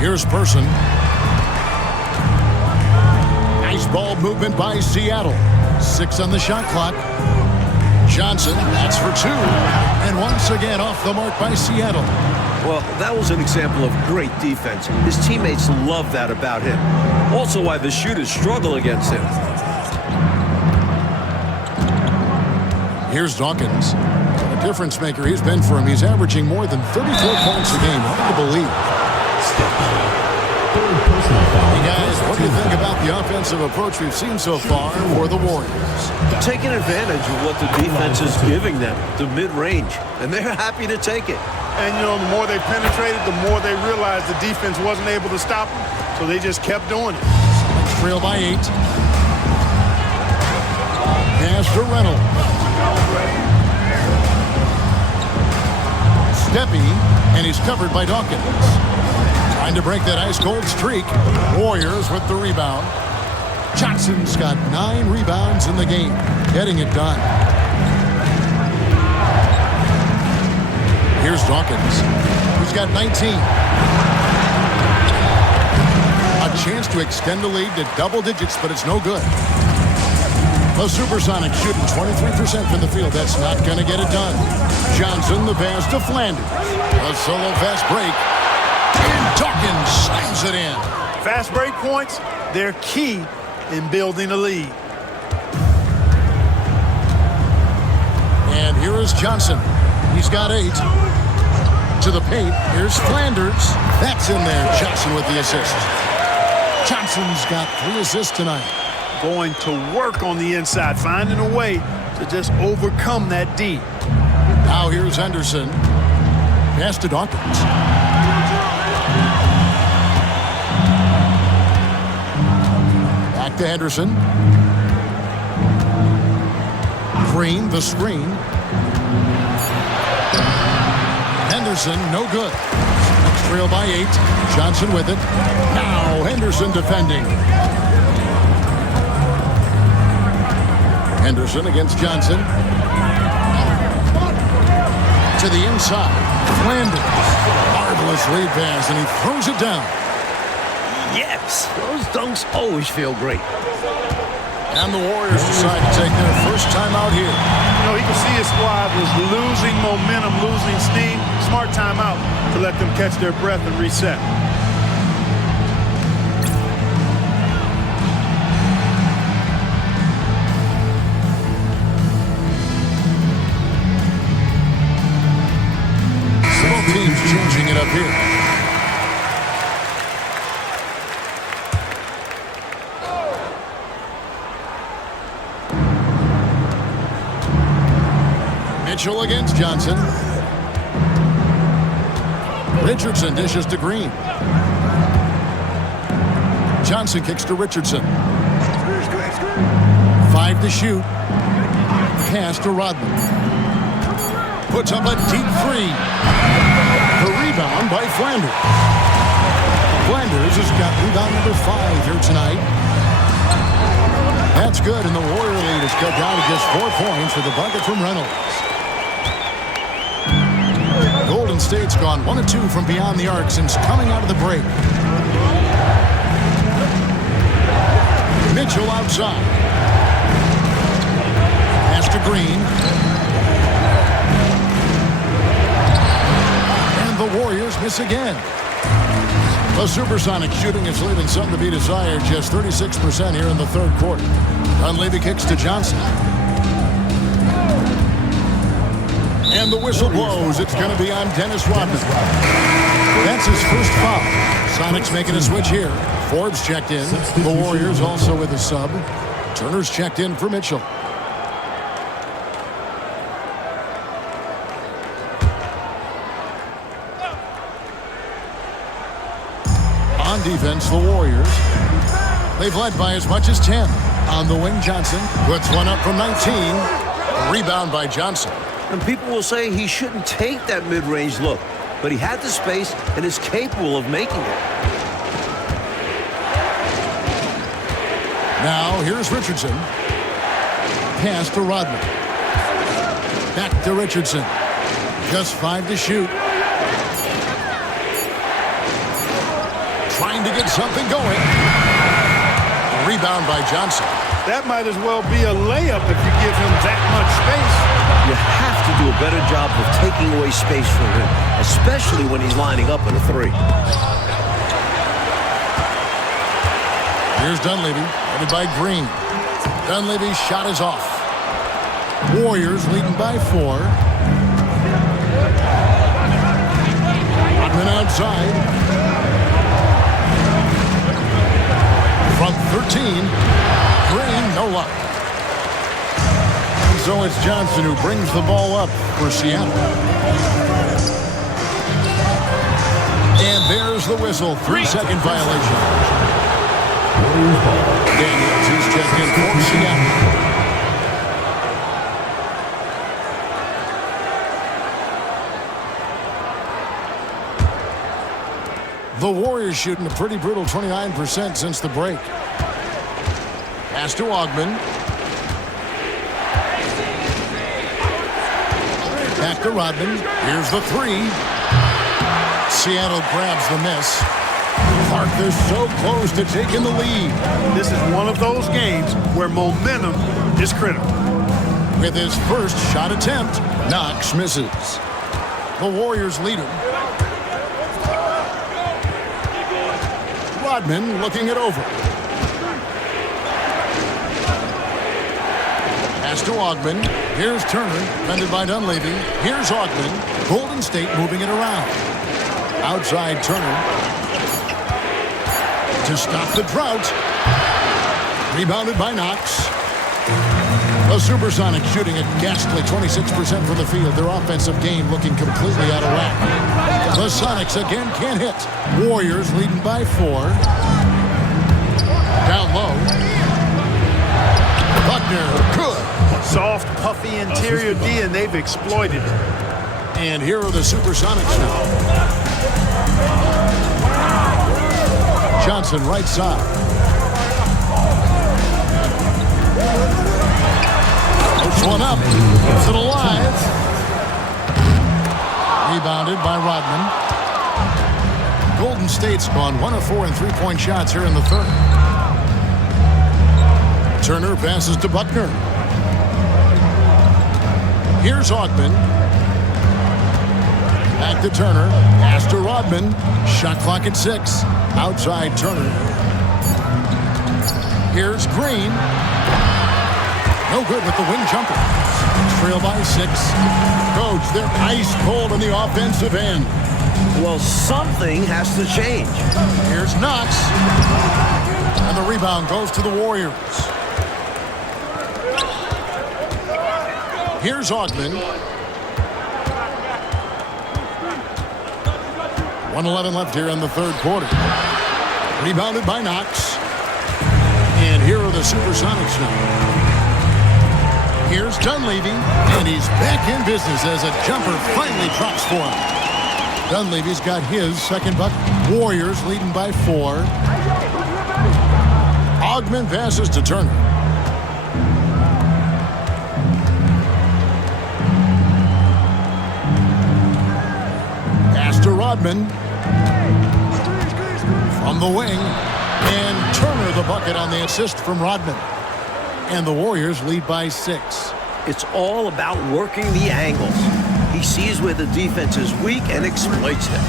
Here's Person. Nice ball movement by Seattle. 6 on the shot clock. Johnson, that's for 2. And once again off the mark by Seattle. Well, that was an example of great defense. His teammates love that about him. Also why the shooters struggle against him. Here's Dawkins. A difference maker he's been for him. He's averaging more than 34 points a game. Hard to believe. Hey guys, what do you think about the offensive approach we've seen so far for the Warriors? Taking advantage of what the defense is giving them, the mid-range, and they're happy to take it. And, you know, the more they penetrated, the more they realized the defense wasn't able to stop them, so they just kept doing it. Trail by 8. Pass to Reynolds. Steppy, and he's covered by Dawkins. Trying to break that ice-cold streak. Warriors with the rebound. Johnson's got 9 rebounds in the game, getting it done. Here's Dawkins, who's got 19. A chance to extend the lead to double digits, but it's no good. The SuperSonics shooting 23% from the field. That's not going to get it done. Johnson, the pass to Flanders. A solo fast break. And Dawkins slams it in. Fast break points, they're key in building a lead. And here is Johnson. He's got 8. To the paint. Here's Flanders. That's in there. Johnson with the assist. Johnson's got 3 assists tonight. Going to work on the inside, finding a way to just overcome that D. Now here's Henderson. Pass to Dawkins. Back to Henderson. Green, the screen. Henderson, no good. Next trail by 8. Johnson with it. Now Henderson defending. Henderson against Johnson. To the inside. Flanders. Marvelous lead pass, and he throws it down. Yes, those dunks always feel great. And the Warriors decide to take their first time out here. You know, he could see his squad was losing momentum, losing steam. Smart timeout to let them catch their breath and reset. Both teams changing it up here. Mitchell against Johnson. Richardson dishes to Green. Johnson kicks to Richardson. 5 to shoot. Pass to Rodman. Puts up a deep 3. The rebound by Flanders. Flanders has got rebound number 5 here tonight. That's good, and the Warrior lead is cut down to just 4 points with the bucket from Reynolds. Golden State's gone 1 of 2 from beyond the arc since coming out of the break. Mitchell outside. Pass to Green. And the Warriors miss again. The SuperSonics shooting is leaving something to be desired. Just 36% here in the third quarter. Dunleavy kicks to Johnson. And the whistle blows. It's going to be on Dennis Rodman. That's his first foul. Sonics making a switch here. Forbes checked in. The Warriors also with a sub. Turner's checked in for Mitchell. On defense, the Warriors. They've led by as much as 10. On the wing, Johnson puts one up from 19. A rebound by Johnson. And people will say he shouldn't take that mid-range look, but he had the space and is capable of making it. Now, here's Richardson. Pass to Rodman. Back to Richardson. Just 5 to shoot. Trying to get something going. Rebound by Johnson. That might as well be a layup if you give him that much space. You have to do a better job of taking away space from him. especially when he's lining up at a 3. Here's Dunleavy, headed by Green. Dunleavy's shot is off. Warriors leading by 4. Rodman outside. From 13, Green, no luck. And so it's Johnson who brings the ball up for Seattle. And there's the whistle, 3-second violation. Daniels is checked in for Seattle. The Warriors shooting a pretty brutal 29% since the break. Pass to Ogman. Back to Rodman. Here's the 3. Seattle grabs the miss. Clark, they're so close to taking the lead. This is one of those games where momentum is critical. With his first shot attempt, Knox misses. The Warriors lead him. Rodman looking it over. Pass to Ogman. Here's Turner, defended by Dunleavy. Here's Ogman. Golden State moving it around. Outside Turner. To stop the drought. Rebounded by Knox. The SuperSonics shooting a ghastly 26% from the field. Their offensive game looking completely out of whack. The Sonics again can't hit. Warriors leading by 4. Down low. Buckner, good. Soft, puffy interior D, and they've exploited it. And here are the SuperSonics now. Johnson right side. Puts one up. Keeps it alive. Rebounded by Rodman. Golden State's gone 1 of 4 in three-point shots here in the third. Turner passes to Buckner. Here's Ogman. Back to Turner. Pass to Rodman. Shot clock at 6. Outside Turner. Here's Green. No good with the wing jumper. Trail by 6. Coach, they're ice cold on the offensive end. Well, something has to change. Here's Knox. And the rebound goes to the Warriors. Here's Ogman. 1:11 left here in the third quarter. Rebounded by Knox. And here are the SuperSonics now. Here's Dunleavy, and he's back in business as a jumper finally drops for him. Dunleavy's got his second bucket. Warriors leading by 4. Ogman passes to Turner. Pass to Rodman. From the wing. And Turner the bucket on the assist from Rodman. And the Warriors lead by 6. It's all about working the angles. He sees where the defense is weak and exploits them.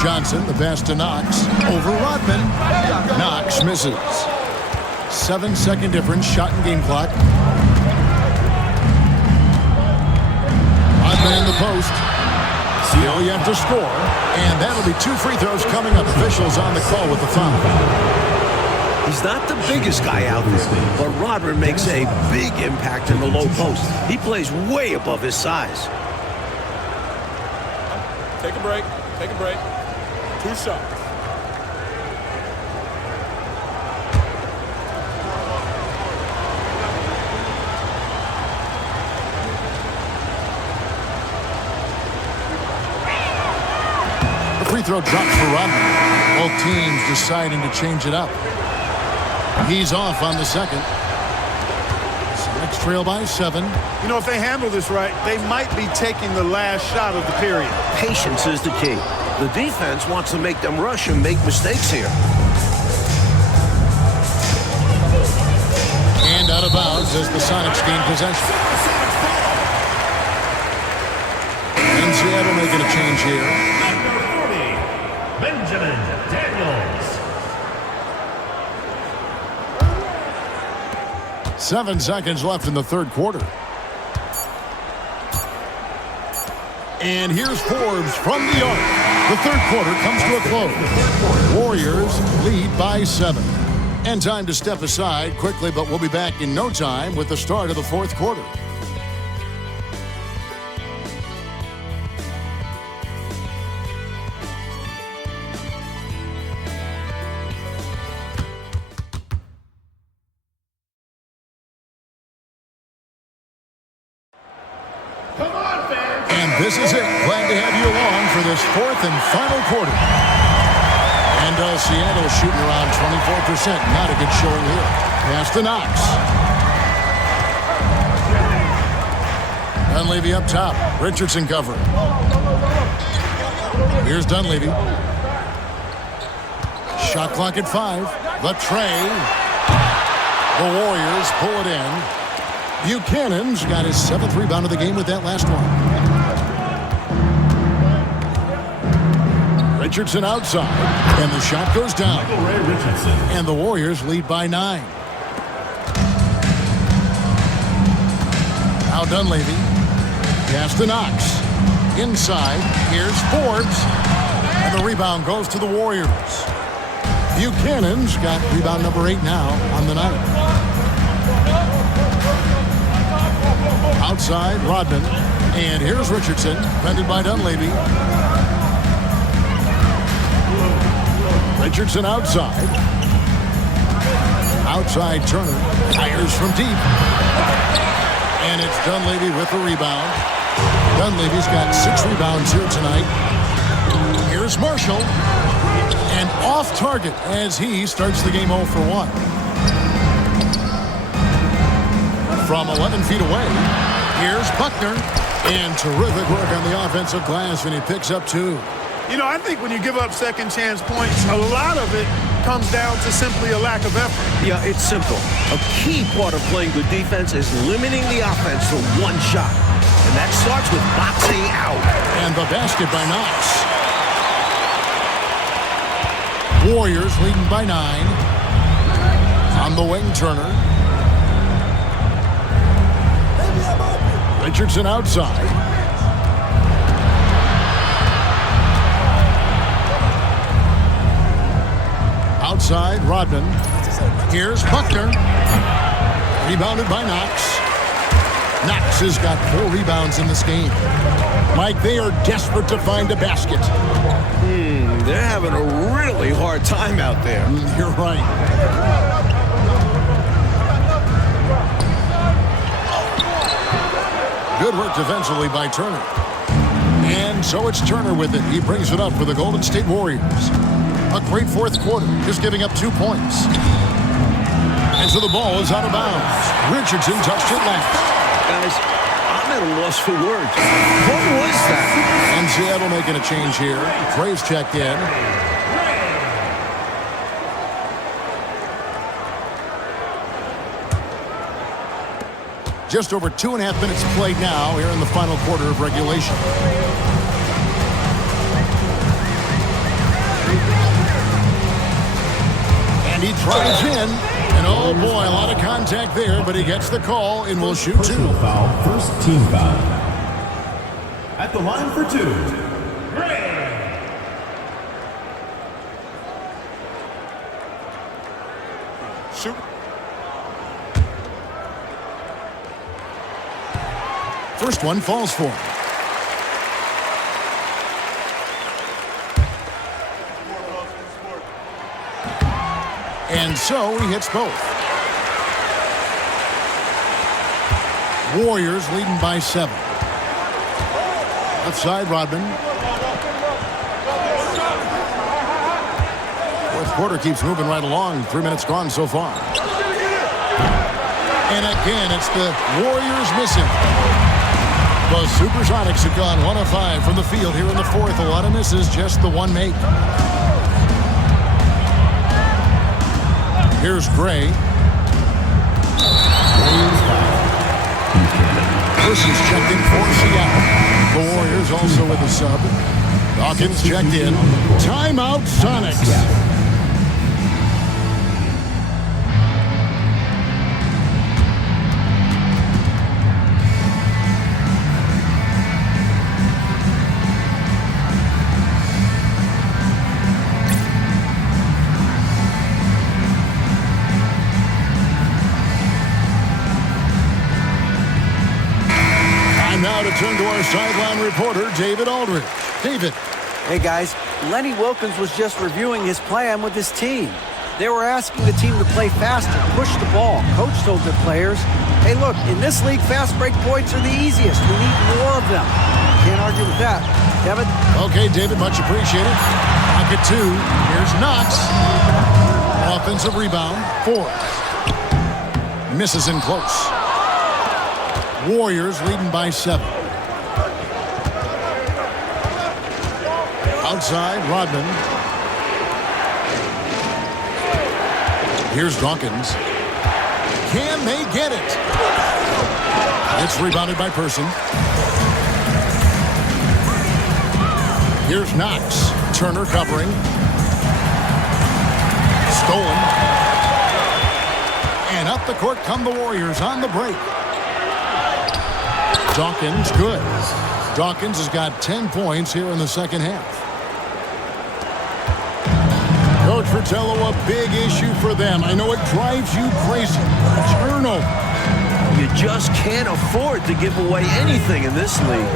Johnson, the pass to Knox. Over Rodman. Knox misses. 7-second difference, shot and game clock. Rodman in the post. Still you have to score. And that'll be 2 free throws coming up. Officials on the call with the foul. He's not the biggest guy out there, but Rodman makes a big impact in the low post. He plays way above his size. Take a break. Take a break. 2 shots. The free throw drops for Rodman. Both teams deciding to change it up. He's off on the second. Sonics trail by 7. You know, if they handle this right, they might be taking the last shot of the period. Patience is the key. The defense wants to make them rush and make mistakes here. And out of bounds as the Sonics gain possession. And Seattle making a change here. Number 40, Benjamin Daniels. 7 seconds left in the third quarter. And here's Forbes from the arc. The third quarter comes to a close. Warriors lead by 7. And time to step aside quickly, but we'll be back in no time with the start of the fourth quarter. Come on, fans. And this is it. Glad to have you along for this fourth and final quarter. And Seattle shooting around 24%. Not a good showing here. Pass to Knox. Dunleavy up top. Richardson covering. Here's Dunleavy. Shot clock at 5. The tray. The Warriors pull it in. Buchanan's got his 7th rebound of the game with that last one. Richardson outside, and the shot goes down. Ray Richardson. And the Warriors lead by 9. Now Dunleavy. Pass to Knox. Inside, here's Forbes. And the rebound goes to the Warriors. Buchanan's got rebound number 8 now on the night. Outside, Rodman. And here's Richardson, defended by Dunleavy. Richardson outside. Outside, Turner. Fires from deep. And it's Dunleavy with the rebound. Dunleavy's got 6 rebounds here tonight. Here's Marshall. And off target as he starts the game 0 for 1. From 11 feet away, here's Buckner. And terrific work on the offensive glass, and he picks up 2. You know, I think when you give up second chance points, a lot of it comes down to simply a lack of effort. Yeah, it's simple. A key part of playing good defense is limiting the offense to one shot. And that starts with boxing out. And the basket by Knox. Warriors leading by 9. On the wing, Turner. Richardson outside. Outside, Rodman. Here's Buckner. Rebounded by Knox. Knox has got 4 rebounds in this game. Mike, they are desperate to find a basket. They're having a really hard time out there. You're right. Good work defensively by Turner. And so it's Turner with it. He brings it up for the Golden State Warriors. A great fourth quarter, just giving up 2 points. And so the ball is out of bounds. Richardson touched it left. Guys, I'm at a loss for words. What was that? And Seattle making a change here. Gray's checked in. Just over 2.5 minutes played now here in the final quarter of regulation. And he drives in. And oh boy, a lot of contact there, but he gets the call and will shoot 2. Personal foul, first team foul. At the line for 2, Gray. First one falls for him. And so he hits both. Warriors leading by 7. Outside, Rodman. Fourth quarter keeps moving right along. 3 minutes gone so far. And again, it's the Warriors missing. The SuperSonics have gone 1 of 5 from the field here in the fourth. A lot of misses, just the one make. Here's Gray. Persons checked in for Seattle. The Warriors also with a sub. Dawkins checked in. Timeout, Sonics. Now to turn to our sideline reporter, David Aldridge. David. Hey, guys. Lenny Wilkins was just reviewing his plan with his team. They were asking the team to play faster, push the ball. Coach told the players, hey, look, in this league, fast break points are the easiest. We need more of them. Can't argue with that. Kevin? Okay, David, much appreciated. Pocket two. Here's Knox. Offensive rebound. Forbes. Misses in close. Warriors leading by 7. Outside, Rodman. Here's Dawkins. Can they get it? It's rebounded by Person. Here's Knox. Turner covering. Stolen. And up the court come the Warriors on the break. Dawkins, good. Dawkins has got 10 points here in the second half. Coach Fratello, a big issue for them. I know it drives you crazy. Turnover. You just can't afford to give away anything in this league.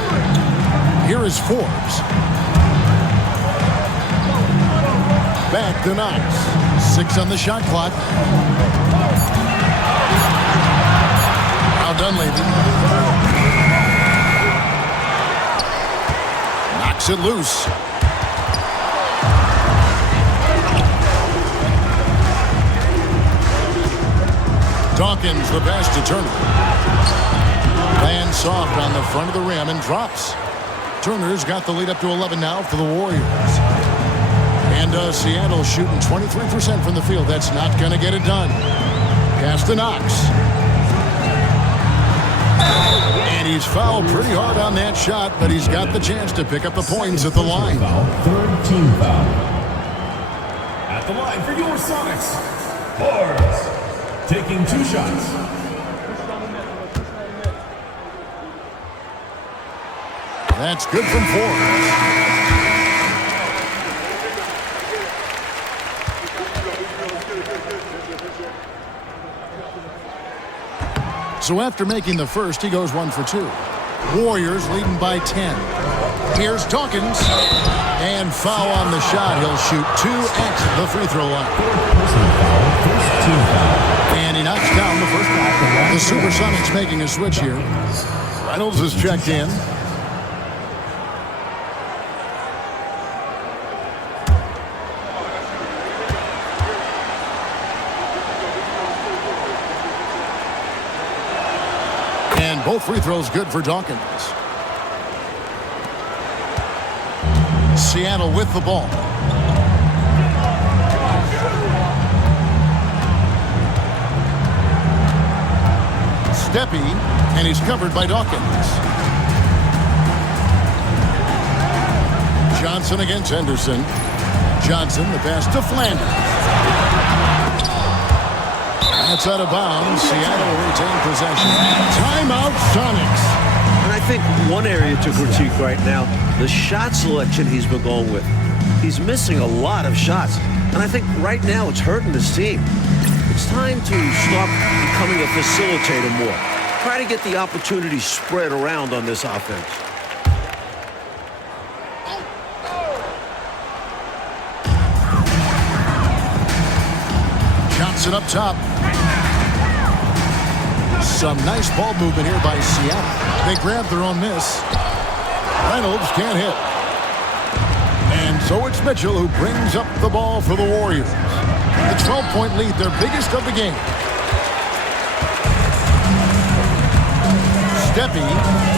Here is Forbes. Back to Knox. 6 on the shot clock. Now Dunleavy. Knocks it loose. Dawkins, the pass to Turner. Lands soft on the front of the rim and drops. Turner's got the lead up to 11 now for the Warriors. And Seattle shooting 23% from the field. That's not going to get it done. Pass to Knox. And he's fouled pretty hard on that shot, but he's got the chance to pick up the points at the line. Third team foul. At the line for your Sonics. Forbes. Taking 2 shots. That's good from Forbes. So after making the first, he goes 1 for 2. Warriors leading by 10. Here's Dawkins. And foul on the shot. He'll shoot 2 at the free throw line. First team foul. And he knocks down the first one. The SuperSonics making a switch here. Reynolds is checked in. And both free throws good for Dawkins. Seattle with the ball. Steppy, and he's covered by Dawkins. Johnson against Henderson. Johnson, the pass to Flanders. That's out of bounds. Seattle retain possession. Timeout, Sonics. And I think one area to critique right now, the shot selection he's been going with. He's missing a lot of shots. And I think right now it's hurting his team. It's time to start becoming a facilitator more. Try to get the opportunities spread around on this offense. Johnson up top. Some nice ball movement here by Seattle. They grab their own miss. Reynolds can't hit. And so it's Mitchell who brings up the ball for the Warriors. The 12-point lead, their biggest of the game. Steppy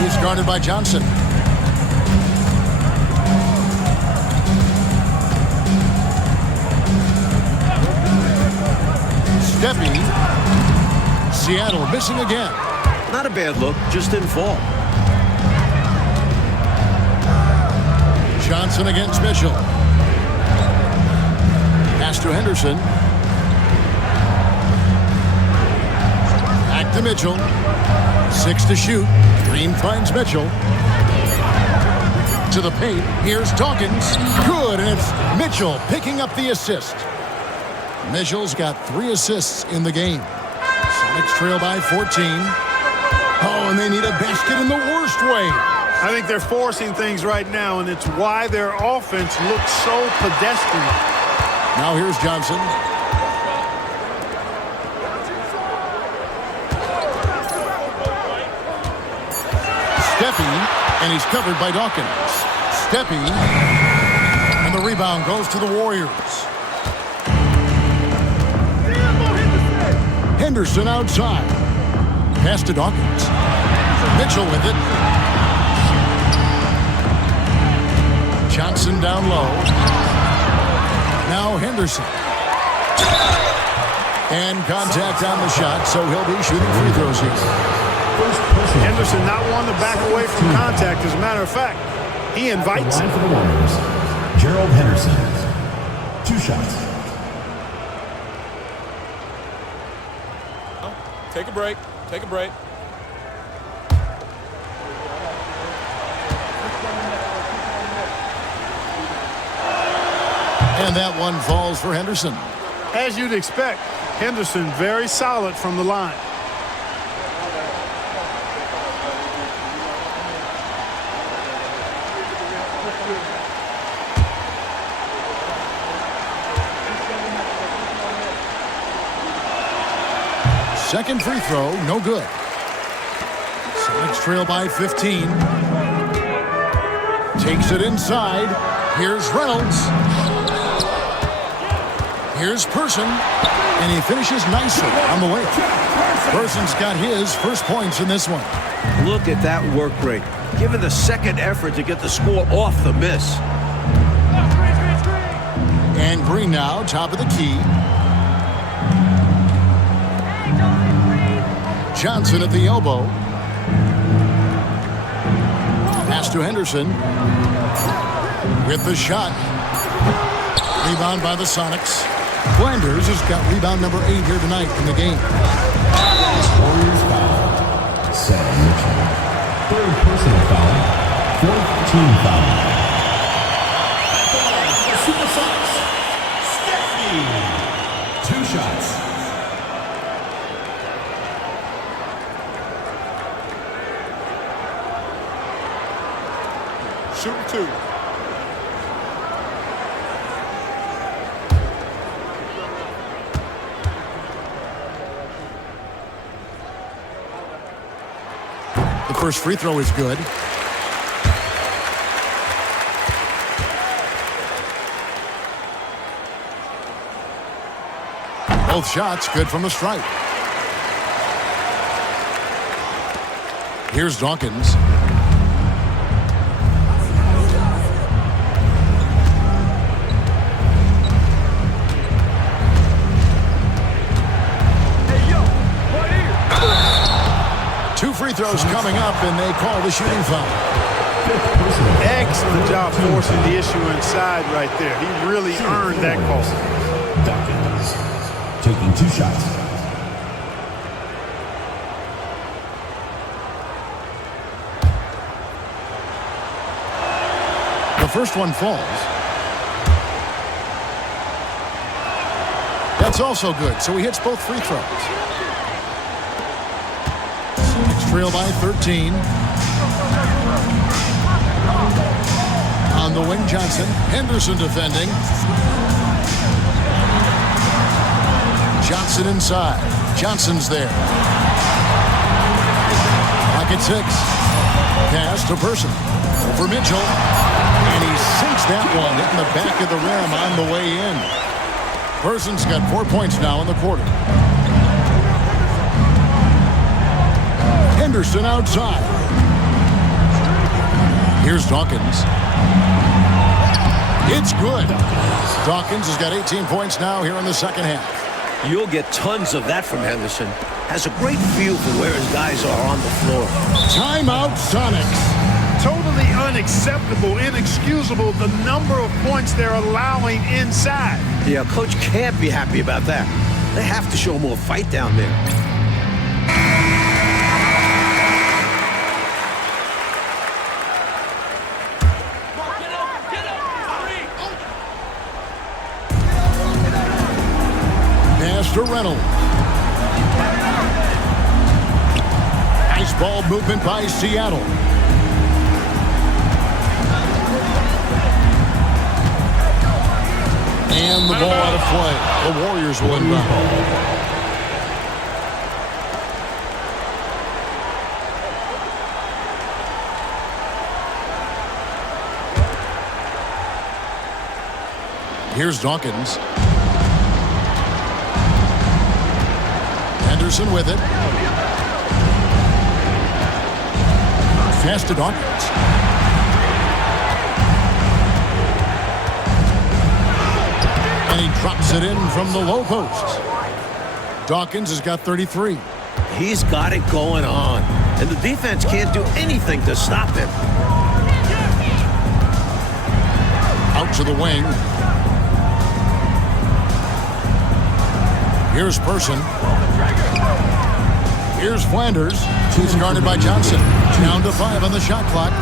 is guarded by Johnson. Steppy. Seattle missing again. Not a bad look, just didn't fall. Johnson against Mitchell. Pass to Henderson. Back to Mitchell. 6 to shoot. Green finds Mitchell. To the paint. Here's Dawkins. Good, and it's Mitchell picking up the assist. Mitchell's got 3 assists in the game. Sonics trail by 14. Oh, and they need a basket in the worst way. I think they're forcing things right now, and it's why their offense looks so pedestrian. Now here's Johnson. Steppy, and he's covered by Dawkins. Steppy, and the rebound goes to the Warriors. Henderson outside. Pass to Dawkins. Mitchell with it. Johnson down low. Now Henderson. And contact on the shot, so he'll be shooting free throws here. Henderson not wanting to back away from contact. As a matter of fact, he invites it. For the Warriors, Gerald Henderson. 2 shots. Take a break. Take a break. And that one falls for Henderson. As you'd expect, Henderson very solid from the line. Second free throw, no good. Sonics trail by 15. Takes it inside. Here's Reynolds. Here's Person. And he finishes nicely on the way. Person's got his first points in this one. Look at that work rate. Given the second effort to get the score off the miss. And Green now, top of the key. Johnson at the elbow. Pass to Henderson. With the shot. Rebound by the Sonics. Flanders has got rebound number 8 here tonight in the game. Warriors foul. 7 Mitchell. 3rd personal foul. 4th team foul. SuperSonics. Stephanie. 2 shots. Shooting 2. The first free throw is good. Both shots good from the stripe. Here's Dawkins. Free throws coming up, and they call the shooting foul. Excellent job forcing the issue inside right there. He really earned that call. Dawkins taking 2 shots. The first one falls. That's also good, so he hits both free throws. Trail by 13. On the wing, Johnson. Henderson defending. Johnson inside. Johnson's there. Pocket 6. Pass to Person. Over Mitchell. And he sinks that one, hitting the back of the rim on the way in. Person's got 4 points now in the quarter. Henderson outside. Here's Dawkins. It's good. Dawkins has got 18 points now here in the second half. You'll get tons of that from Henderson. Has a great feel for where his guys are on the floor. Timeout, Sonics. Totally unacceptable, inexcusable, the number of points they're allowing inside. Yeah, coach can't be happy about that. They have to show more fight down there. Pass to Reynolds. Nice ball movement by Seattle. And the ball out of play. The Warriors will inbound. Here's Dawkins. Henderson with it. Pass to Dawkins. And he drops it in from the low post. Dawkins has got 33. He's got it going on. And the defense can't do anything to stop him. Out to the wing. Here's Person. Here's Flanders. He's guarded by Johnson. Down to 5 on the shot clock.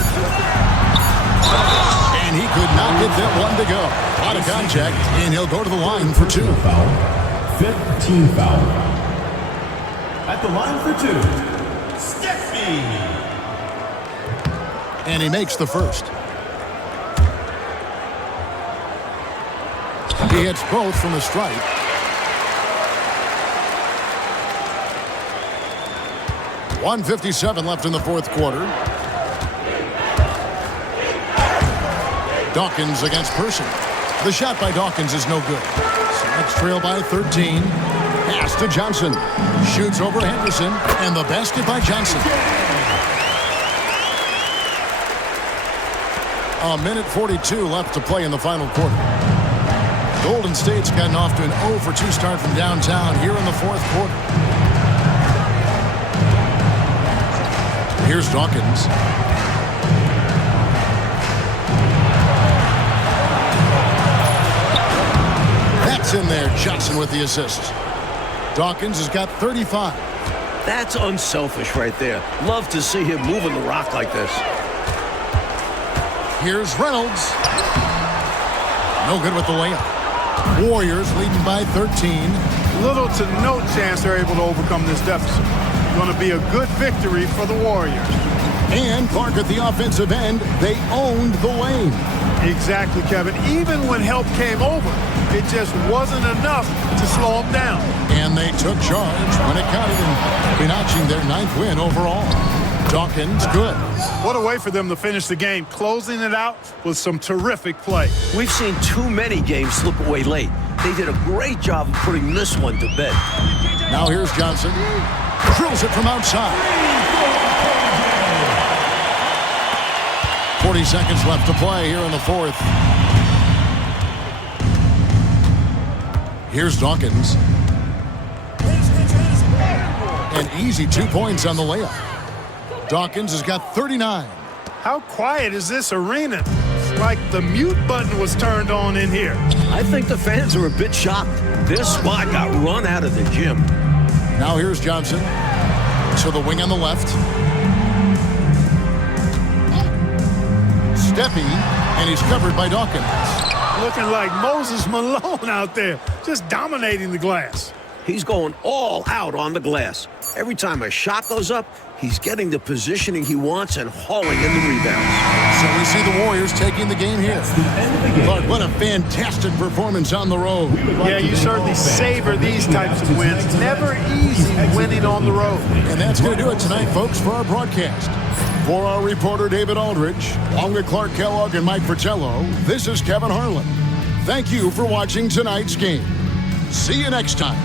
And he could not get that one to go. Out of contact, and he'll go to the line for 2. Foul. 5th team foul. At the line for 2, Steffi. And he makes the first. He hits both from the stripe. .157 left in the fourth quarter. Dawkins against Person. The shot by Dawkins is no good. Sonics trail by 13. Pass to Johnson. Shoots over Henderson. And the basket by Johnson. A minute 42 left to play in the final quarter. Golden State's gotten off to an 0 for 2 start from downtown here in the fourth quarter. Here's Dawkins. That's in there. Johnson with the assist. Dawkins has got 35. That's unselfish right there. Love to see him moving the rock like this. Here's Reynolds. No good with the layup. Warriors leading by 13. Little to no chance they're able to overcome this deficit. Going to be a good victory for the Warriors. And Clark at the offensive end, they owned the lane. Exactly, Kevin. Even when help came over, it just wasn't enough to slow them down. And they took charge when it counted in notching their 9th win overall. Dawkins, good. What a way for them to finish the game, closing it out with some terrific play. We've seen too many games slip away late. They did a great job of putting this one to bed. Now here's Johnson. Drills it from outside. 40 seconds left to play here in the fourth. Here's Dawkins. An easy 2 points on the layup. Dawkins has got 39. How quiet is this arena? It's like the mute button was turned on in here. I think the fans are a bit shocked. Their spot got run out of the gym. Now here's Johnson. To the wing on the left. Steffi, and he's covered by Dawkins. Looking like Moses Malone out there, just dominating the glass. He's going all out on the glass. Every time a shot goes up, he's getting the positioning he wants and hauling in the rebounds. So we see the Warriors taking the game here. Clark, what a fantastic performance on the road. Yeah, you certainly savor these types of wins. Never easy winning on the road. And that's going to do it tonight, folks, for our broadcast. For our reporter, David Aldridge, along with Clark Kellogg and Mike Fratello, this is Kevin Harlan. Thank you for watching tonight's game. See you next time.